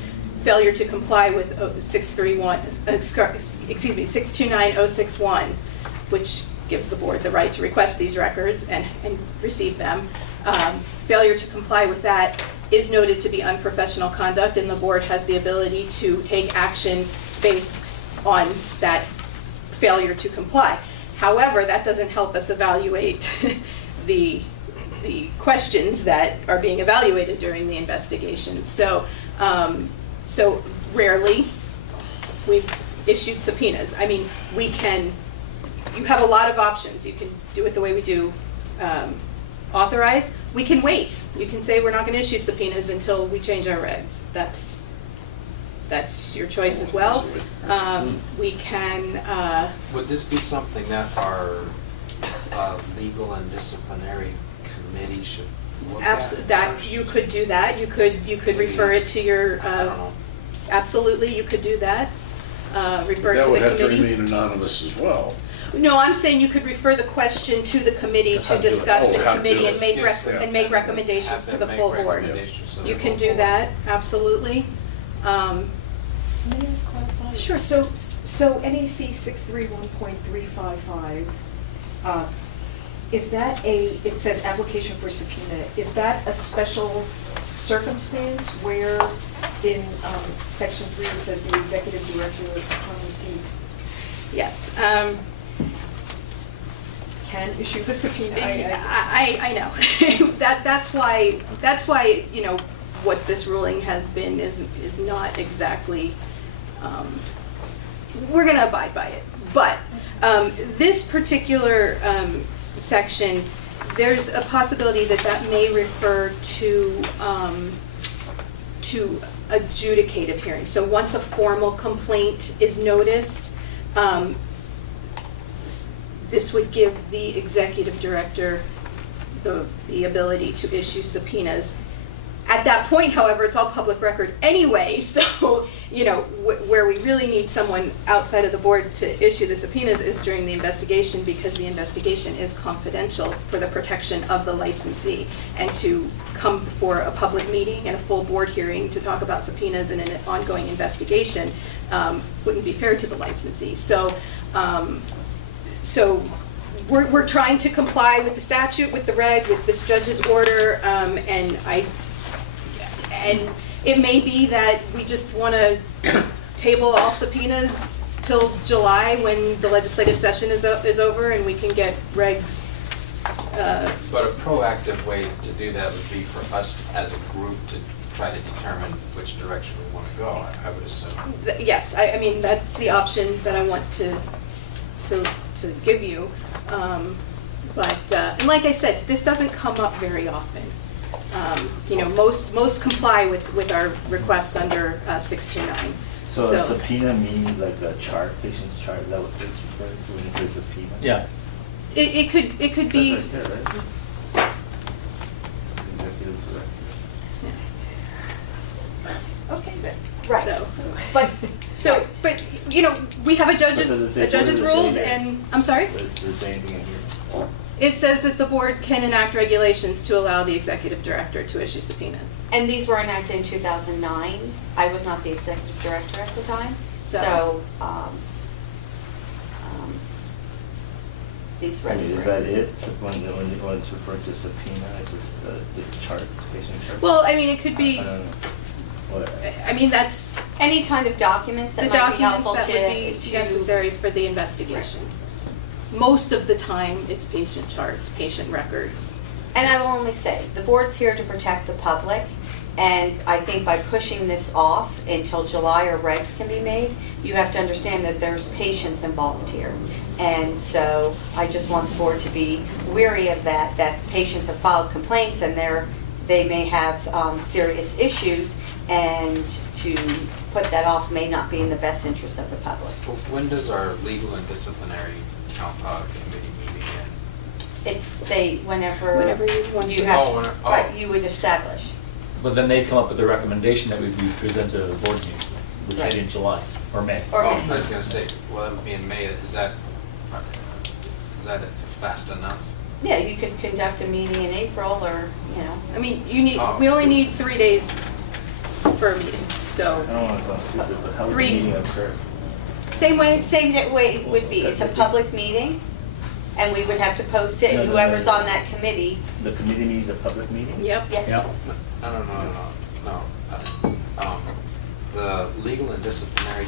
Failure to comply with 629-061, which gives the board the right to request these records and receive them. Failure to comply with that is noted to be unprofessional conduct, and the board has the ability to take action based on that failure to comply. However, that doesn't help us evaluate the questions that are being evaluated during the investigation. So, so rarely we've issued subpoenas. I mean, you have a lot of options. You can do it the way we do authorized. We can wait. You can say we're not going to issue subpoenas until we change our regs. That's your choice as well. We can. Would this be something that our legal and disciplinary committee should look at? You could do that. You could refer it to your. Absolutely, you could do that. Refer it to the committee. That would have to remain anonymous as well. No, I'm saying you could refer the question to the committee to discuss in committee and make recommendations to the full board. You can do that, absolutely. May I clarify? Sure. So NEC 631.355, is that it says application for subpoena, is that a special circumstance where in section 3 it says the executive director upon receipt? Yes. Can issue the subpoena? I know. That's why what this ruling has been is not exactly. We're going to abide by it, but this particular section, there's a possibility that may refer to adjudicative hearings. So once a formal complaint is noticed, this would give the executive director the ability to issue subpoenas. At that point, however, it's all public record anyway, so where we really need someone outside of the board to issue the subpoenas is during the investigation, because the investigation is confidential for the protection of the licensee. And to come before a public meeting and a full board hearing to talk about subpoenas in an ongoing investigation wouldn't be fair to the licensee. So we're trying to comply with the statute, with the reg, with this judge's order, and it may be that we just want to table all subpoenas till July when the legislative session is over and we can get regs. But a proactive way to do that would be for us as a group to try to determine which direction we want to go, I would assume. Yes, I mean, that's the option that I want to give you. And like I said, this doesn't come up very often. Most comply with our requests under 629. So a subpoena means like a chart, patient's chart, is that what it's referring to when it says subpoena? Yeah. It could be. That's right there, right? Executive director. Okay, good. Right. But we have a judge's rule, and I'm sorry. Does it say anything in here? It says that the board can enact regulations to allow the executive director to issue subpoenas. And these were enacted in 2009. I was not the executive director at the time, so these regs Is were. that it? When it's referring to subpoena, just the chart, patient chart? Well, I mean, it could be. I don't know. What? I mean, that's Any kind of documents that the might be documents helpful that would be to necessary for the investigation. Most of the time, it's patient charts, patient records. And I will only say, the board's here to protect the public, and I think by pushing this off until July or regs can be made, you have to understand that there's patients involved here. And so I just want the board to be wary of that patients have filed complaints and they may have serious issues, and to put that off may not be in the best interest of the public. Well, when does our legal and disciplinary committee meeting end? It's whenever you want you to. have, right, you would establish. But then they'd come up with a recommendation that would be presented to the board meeting, which Right. is in July or May. Or I was gonna say, well, that would be in May, is that fast enough? Yeah, you could conduct a meeting in April, or, I mean, Oh. we only need 3 days for a meeting, so. I don't want to sound stupid, but how would the 3. meeting occur? Same way. Same way it would be, it's a public meeting, and we would have to post it, No, and no, whoever's no. on that committee. The committee means a public meeting? Yep. Yes. No. The legal and disciplinary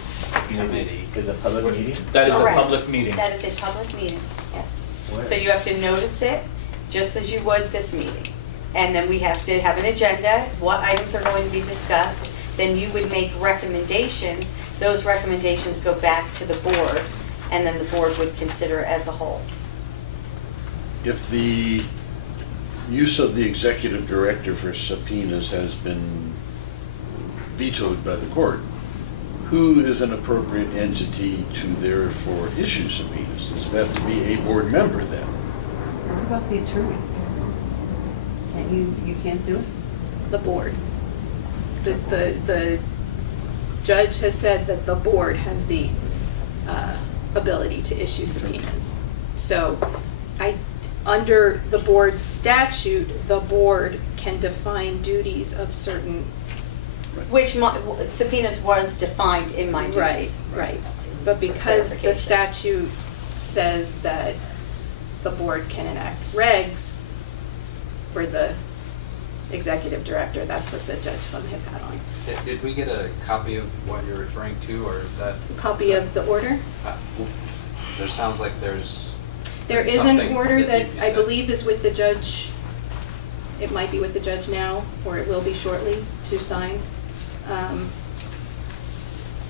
committee. Is a public meeting? That is a Correct. public meeting. That is a public meeting, yes. Where? So you have to notice it, just as you would this meeting. And then we have to have an agenda, what items are going to be discussed, then you would make recommendations. Those recommendations go back to the board, and then the board would consider it as a whole. If the use of the executive director for subpoenas has been vetoed by the court, who is an appropriate entity to therefore issue subpoenas? Does it have to be a board member then? What about the attorney? You can't do it? The board. The judge has said that the board has the ability to issue subpoenas. So under the board's statute, the board can define duties of certain. Which subpoenas was defined in my duties. Right. But because the Clarification. statute says that the board can enact regs for the executive director, that's what the judge hung his hat on. Did we get a copy of what you're referring to, or is that? A copy of the order? There sounds like there is an something order that needs to be I said. believe is with the judge. It might be with the judge now, or it will be shortly to sign.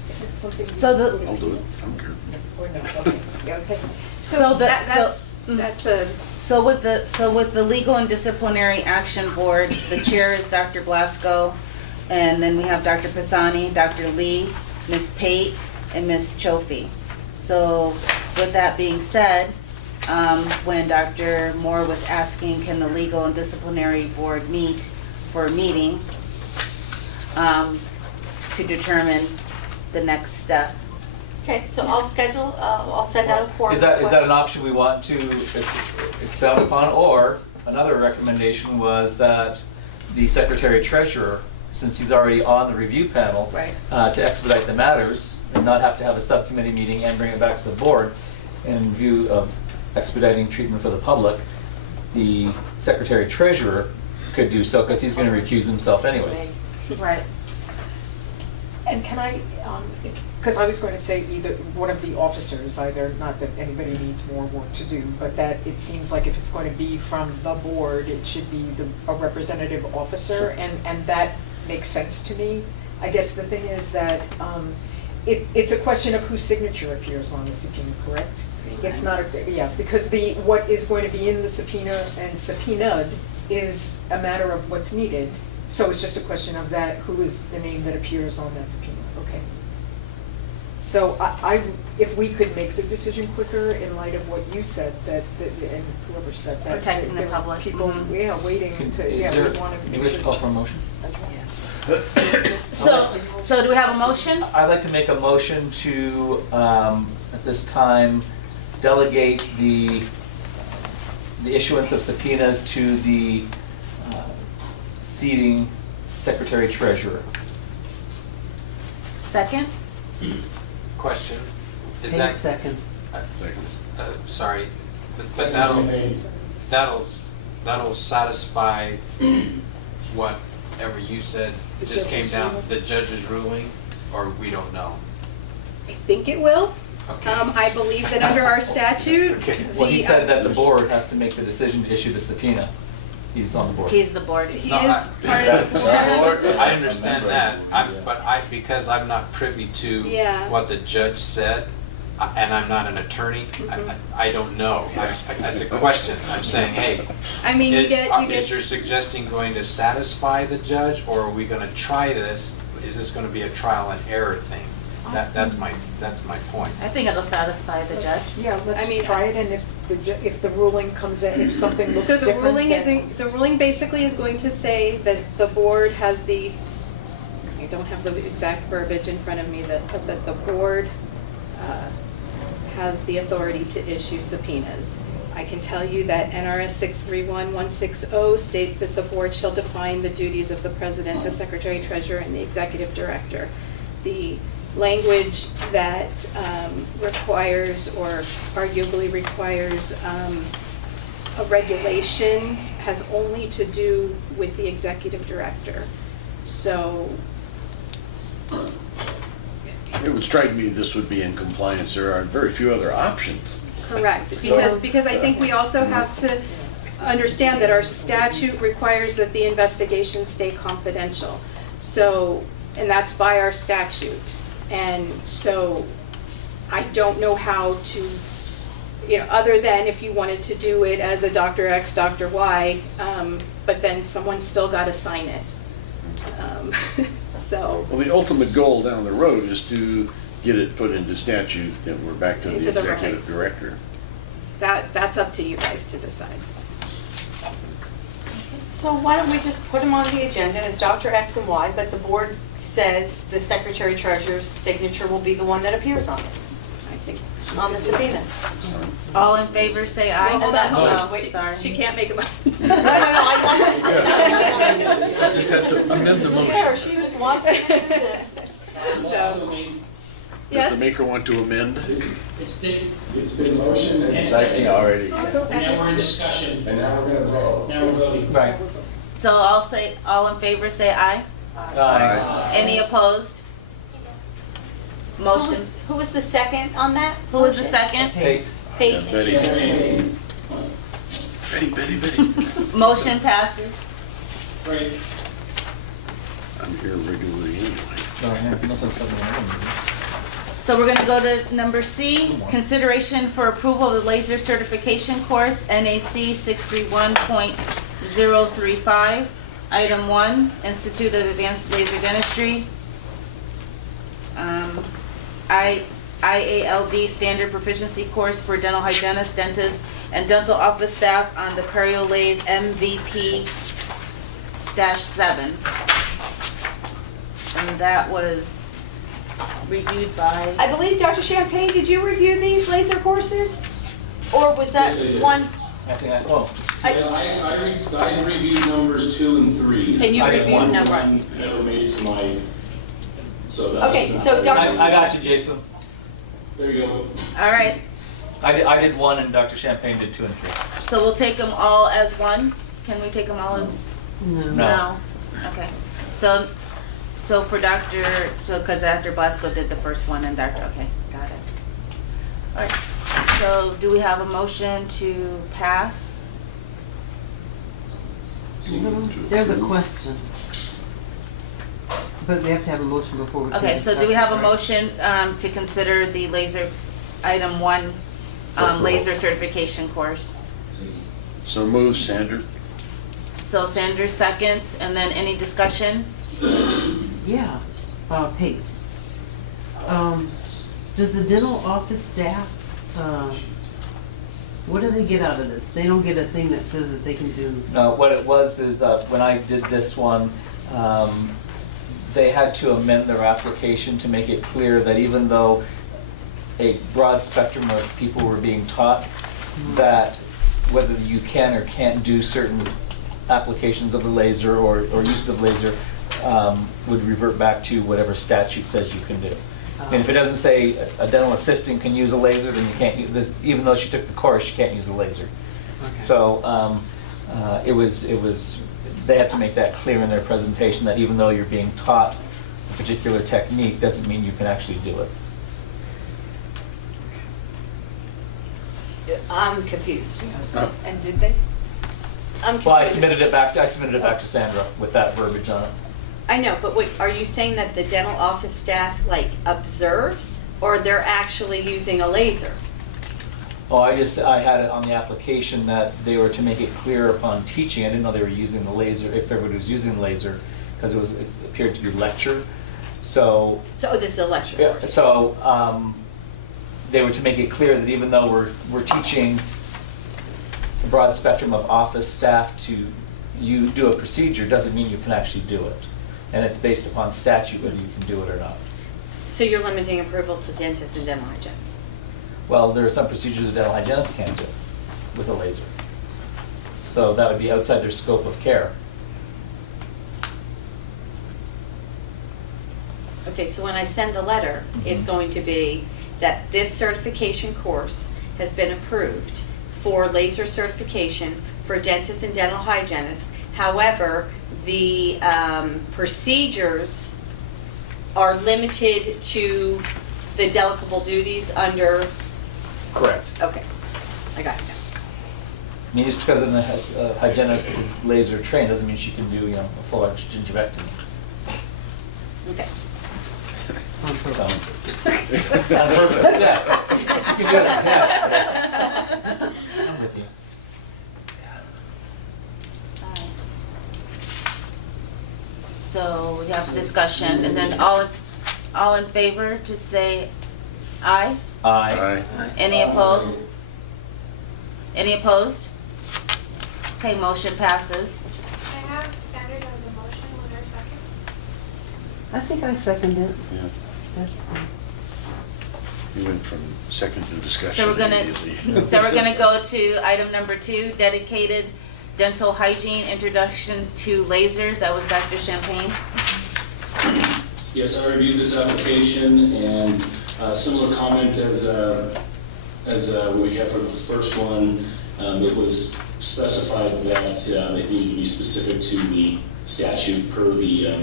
Is it something? So the- I'll do it, I don't care. Or no, okay, yeah, okay. So That's a, So with the Legal and Disciplinary Action Board, the chair is Dr. Blasco, and then we have Dr. Pisani, Dr. Lee, Ms. Pate, and Ms. Chofi. So with that being said, when Dr. Moore was asking, can the Legal and Disciplinary Board meet for a meeting to determine the next step? Okay, so I'll schedule, I'll send out a form. Is that an option we want to expound upon? Or another recommendation was that the secretary treasurer, since he's already on the review panel, Right. To expedite the matters and not have to have a subcommittee meeting and bring it back to the board in view of expediting treatment for the public, the secretary treasurer could do so, because he's going to recuse himself anyways. Right. And can I, because I was going to say either one of the officers, either, not that anybody needs more work to do, but that it seems like if it's going to be from the board, it should be a representative officer, and that makes sense to me. I guess the thing is that it's a question of whose signature appears on the subpoena, correct? It's not because what is going to be in the subpoena and subpoenaed is a matter of what's needed. So it's just a question of that, who is the name that appears on that subpoena, okay. So if we could make the decision quicker in light of what you said, and whoever said that. Protecting the there were public. People, Mhm. waiting to, we want to Do make we sure. call for a motion? So do we have a motion? I'd like to make a motion to, at this time, delegate the issuance of subpoenas to the seating secretary treasurer. Second? Question, is 8 that, seconds. sorry, but Seconds that'll satisfy whatever you said, The just came judge's down, ruling? the judge's ruling, or we don't know? I think it will. Okay. I believe that under our statute, Okay. Well, he the, said that the board has to make the decision to issue the subpoena. He's on the board. He's the board. he No, is part of the board. I understand that, because I'm not privy to Yeah. what the judge said, and I'm not an attorney, I don't know. That's a question. I'm saying, hey, I mean, is your suggesting going to satisfy the judge, or are we gonna try this? Is this gonna be a trial and error thing? That's my point. I think it'll satisfy the judge. Yeah, let's I mean, try it, and if the ruling comes in, if something looks So different. the ruling then- the ruling basically is going to say that the board has I don't have the exact verbiage in front of me, that the board has the authority to issue subpoenas. I can tell you that NRS 631160 states that the board shall define the duties of the president, the secretary treasurer, and the executive director. The language that requires, or arguably requires, a regulation has only to do with the executive director. So, It would strike me this would be in compliance. There are very few other options. correct, So- because I think we also have to understand that our statute requires that the investigation stay confidential. So, and that's by our statute. And so I don't know how to, other than if you wanted to do it as a Dr. X, Dr. Y, but then someone's still got to sign it. So, Well, the ultimate goal down the road is to get it put into statute, then we're back to the Into the executive regs. director. that's up to you guys to decide. So why don't we just put them on the agenda as Dr. X and Y, but the board says the secretary treasurer's signature will be the one that appears on it, I think. on the subpoena. All in favor, say aye. Well, hold on, Oh, wait. sorry. She can't make a motion. No, I love Just have to amend the motion. Here, she just wants to do this. So, Does yes? the maker want to amend? It's been motioned and Second already. Now we're in discussion. and now we're gonna vote. Now we're voting. Right. So all in favor, say aye. Aye. Any opposed? Motion. Who was the second on that? Who was the motion? second? Hey, Peyton. Betty. Motion passes. Right. I'm here regularly anyway. no, yeah, no sense having one. So we're gonna go to number C, consideration for approval of the laser certification course, NAC 631.035. Item 1, Institute of Advanced Laser Dentistry. IALD Standard Proficiency Course for dental hygienists, dentists, and dental office staff on the Periolase MVP-7. And that was reviewed by... I believe, Dr. Champagne, did you review these laser courses? Or was that Yes, I did. one? I think Yeah, I reviewed numbers 2 and 3. And you I did reviewed one. number? One never made it to my, so that's. Okay, so Dr. I got you, Jason. There you go. All right. I did 1 and Dr. Champagne did 2 and 3. So we'll take them all as one? Can we take them all as? No. Okay. So for because Dr. Blasco did the first one and okay, got it. All right. So do we have a motion to pass? There's a question. But we have to have a motion before we can Okay, so do we discuss have it, a right? motion to consider the laser, item 1, laser certification course? So move, Sander. So Sanders seconds, and then any discussion? Yeah, Pate. Does the dental office staff, what do they get out of this? They don't get a thing that says that they can do. No, what it was is when I did this one, they had to amend their application to make it clear that even though a broad spectrum of people were being taught, that whether you can or can't do certain applications of the laser or uses of laser would revert back to whatever statute says you can do. And if it doesn't say a dental assistant can use a laser, then you can't use this. Even though she took the course, she can't use a laser. Okay. So they have to make that clear in their presentation that even though you're being taught a particular technique, doesn't mean you can actually do it. I'm confused. Oh. And did they? I'm confused. Well, I submitted it back to Sandra with that verbiage on it. I know, but wait, are you saying that the dental office staff like observes, or they're actually using a laser? Oh, I had it on the application that they were to make it clear upon teaching. I didn't know they were using the laser, if everybody was using the laser, because it appeared to be lecture. So This is a lecture yeah, course. so they were to make it clear that even though we're teaching a broad spectrum of office staff to you do a procedure, doesn't mean you can actually do it. And it's based upon statute whether you can do it or not. So you're limiting approval to dentists and dental hygienists? Well, there are some procedures a dental hygienist can't do with a laser. So that would be outside their scope of care. Okay, so when I send the letter, it's going to be that this certification course has been approved for laser certification for dentists and dental hygienists. However, the procedures are limited to the delegable duties under. Correct. Okay, I got it now. I mean, just because a hygienist is laser trained doesn't mean she can do, a full arch gingivectomy. Okay. On purpose. On purpose, yeah. You can do it, yeah. I'm with you. So we have discussion, and then all in favor to say aye? Aye. Any opposed? Any opposed? Okay, motion passes. I have Sanders as a motion, was there a second? I think I second it. Yeah, That's, you went from second to discussion So we're gonna, immediately. go to item number 2, dedicated dental hygiene, introduction to lasers. That was Dr. Champagne. Yes, I reviewed this application, and similar comment as we had for the first one. It was specified that it needed to be specific to the statute per the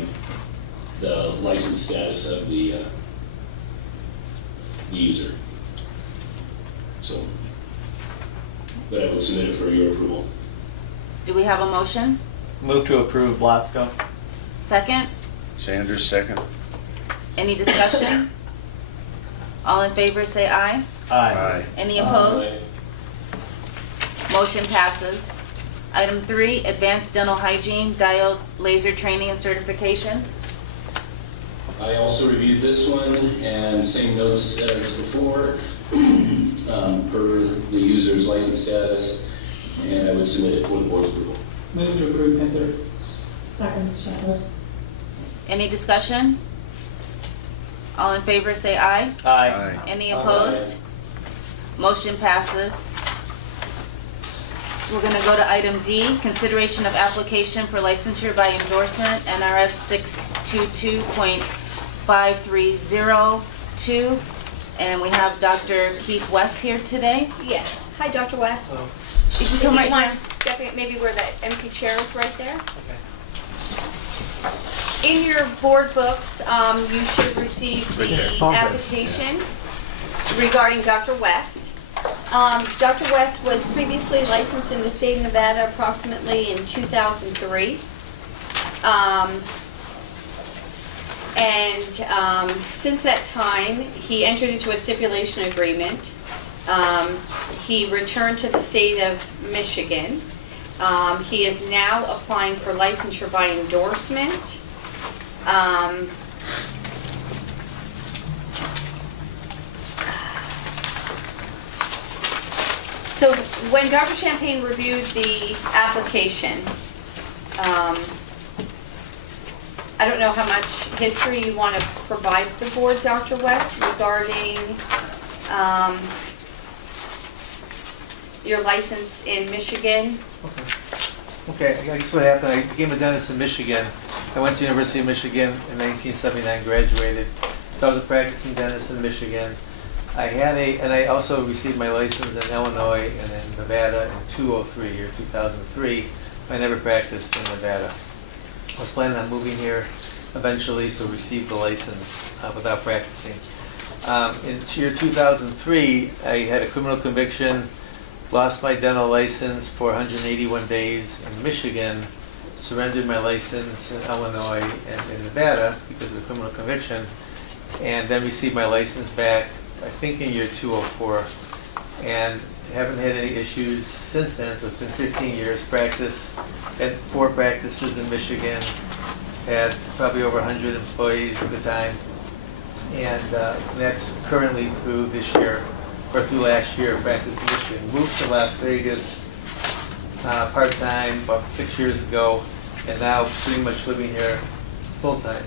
license status of the user. So, but I would submit it for your approval. Do we have a motion? Move to approve Blasco. Second? Sanders, second. Any discussion? All in favor say aye. Aye. Any opposed? Motion passes. Item 3, advanced dental hygiene, diode laser training and certification. I also reviewed this one, and same notes as before, per the user's license status, and I would submit it for the board's approval. Move to approve, Panther. Second, Shepherd. Any discussion? All in favor say aye. Aye. Any opposed? Motion passes. We're going to go to item D, consideration of application for licensure by endorsement, NRS 622.5302, And we have Dr. Keith West here today. Yes. Hi, Dr. West. You can If come you right want here. to step in, maybe where that empty chair is right there. In your board books, you should receive the application regarding Dr. West. Dr. West was previously licensed in the state of Nevada approximately in 2003. Since that time, he entered into a stipulation agreement. He returned to the state of Michigan. He is now applying for licensure by endorsement. So when Dr. Champagne reviewed the application, I don't know how much history you want to provide the board, Dr. West, regarding your license in Michigan. Okay, I guess what happened, I became a dentist in Michigan. I went to University of Michigan in 1979, graduated. So I was a practicing dentist in Michigan. And I also received my license in Illinois and in Nevada in 2003. I never practiced in Nevada. I was planning on moving here eventually, so received the license without practicing. In year 2003, I had a criminal conviction, lost my dental license for 181 days in Michigan, surrendered my license in Illinois and in Nevada because of the criminal conviction, and then received my license back, I think in year 2004, and haven't had any issues since then. So it's been 15 years practice, had 4 practices in Michigan, had probably over 100 employees at the time, and that's currently through this year, or through last year, practice in Michigan. Moved to Las Vegas part-time about 6 years ago, and now pretty much living here full-time.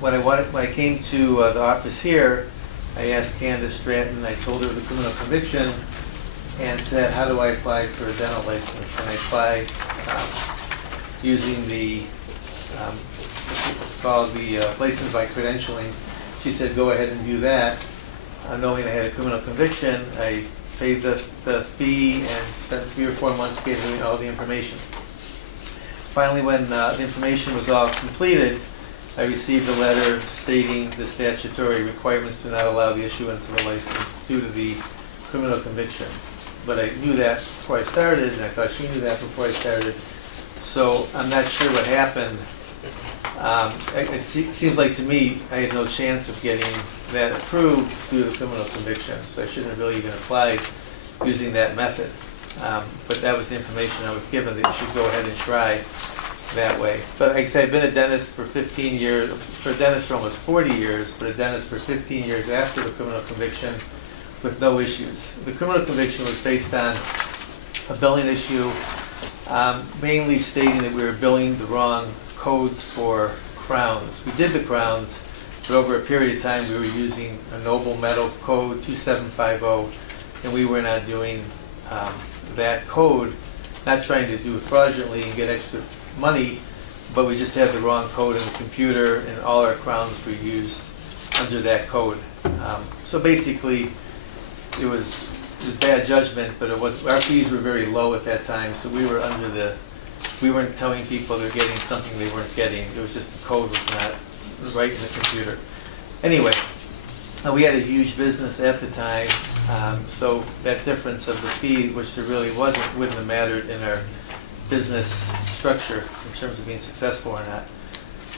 When I came to the office here, I asked Candace Stratton, I told her the criminal conviction, and said, how do I apply for a dental license? And I applied using the, it's called the license by credentialing. She said, go ahead and do that. Knowing I had a criminal conviction, I paid the fee and spent 3 or 4 months getting all the information. Finally, when the information was all completed, I received a letter stating the statutory requirements do not allow the issuance of a license due to the criminal conviction. But I knew that before I started, and I thought she knew that before I started. So I'm not sure what happened. It seems like to me I had no chance of getting that approved due to the criminal conviction. So I shouldn't have really even applied using that method. But that was the information I was given, that you should go ahead and try that way. But like I said, I've been a dentist for 15 years, for a dentist for almost 40 years, but a dentist for 15 years after the criminal conviction with no issues. The criminal conviction was based on a billing issue, mainly stating that we were billing the wrong codes for crowns. We did the crowns, but over a period of time we were using a noble metal code 2750, and we were not doing that code, not trying to do it fraudulently and get extra money, but we just had the wrong code in the computer, and all our crowns were used under that code. So basically, it was bad judgment, but it was, our fees were very low at that time, so we were we weren't telling people they're getting something they weren't getting. It was just the code was not right in the computer. Anyway, we had a huge business at the time, so that difference of the fee, which there really wasn't, wouldn't have mattered in our business structure in terms of being successful or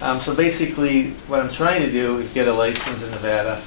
not. So basically, what I'm trying to do is get a license in Nevada.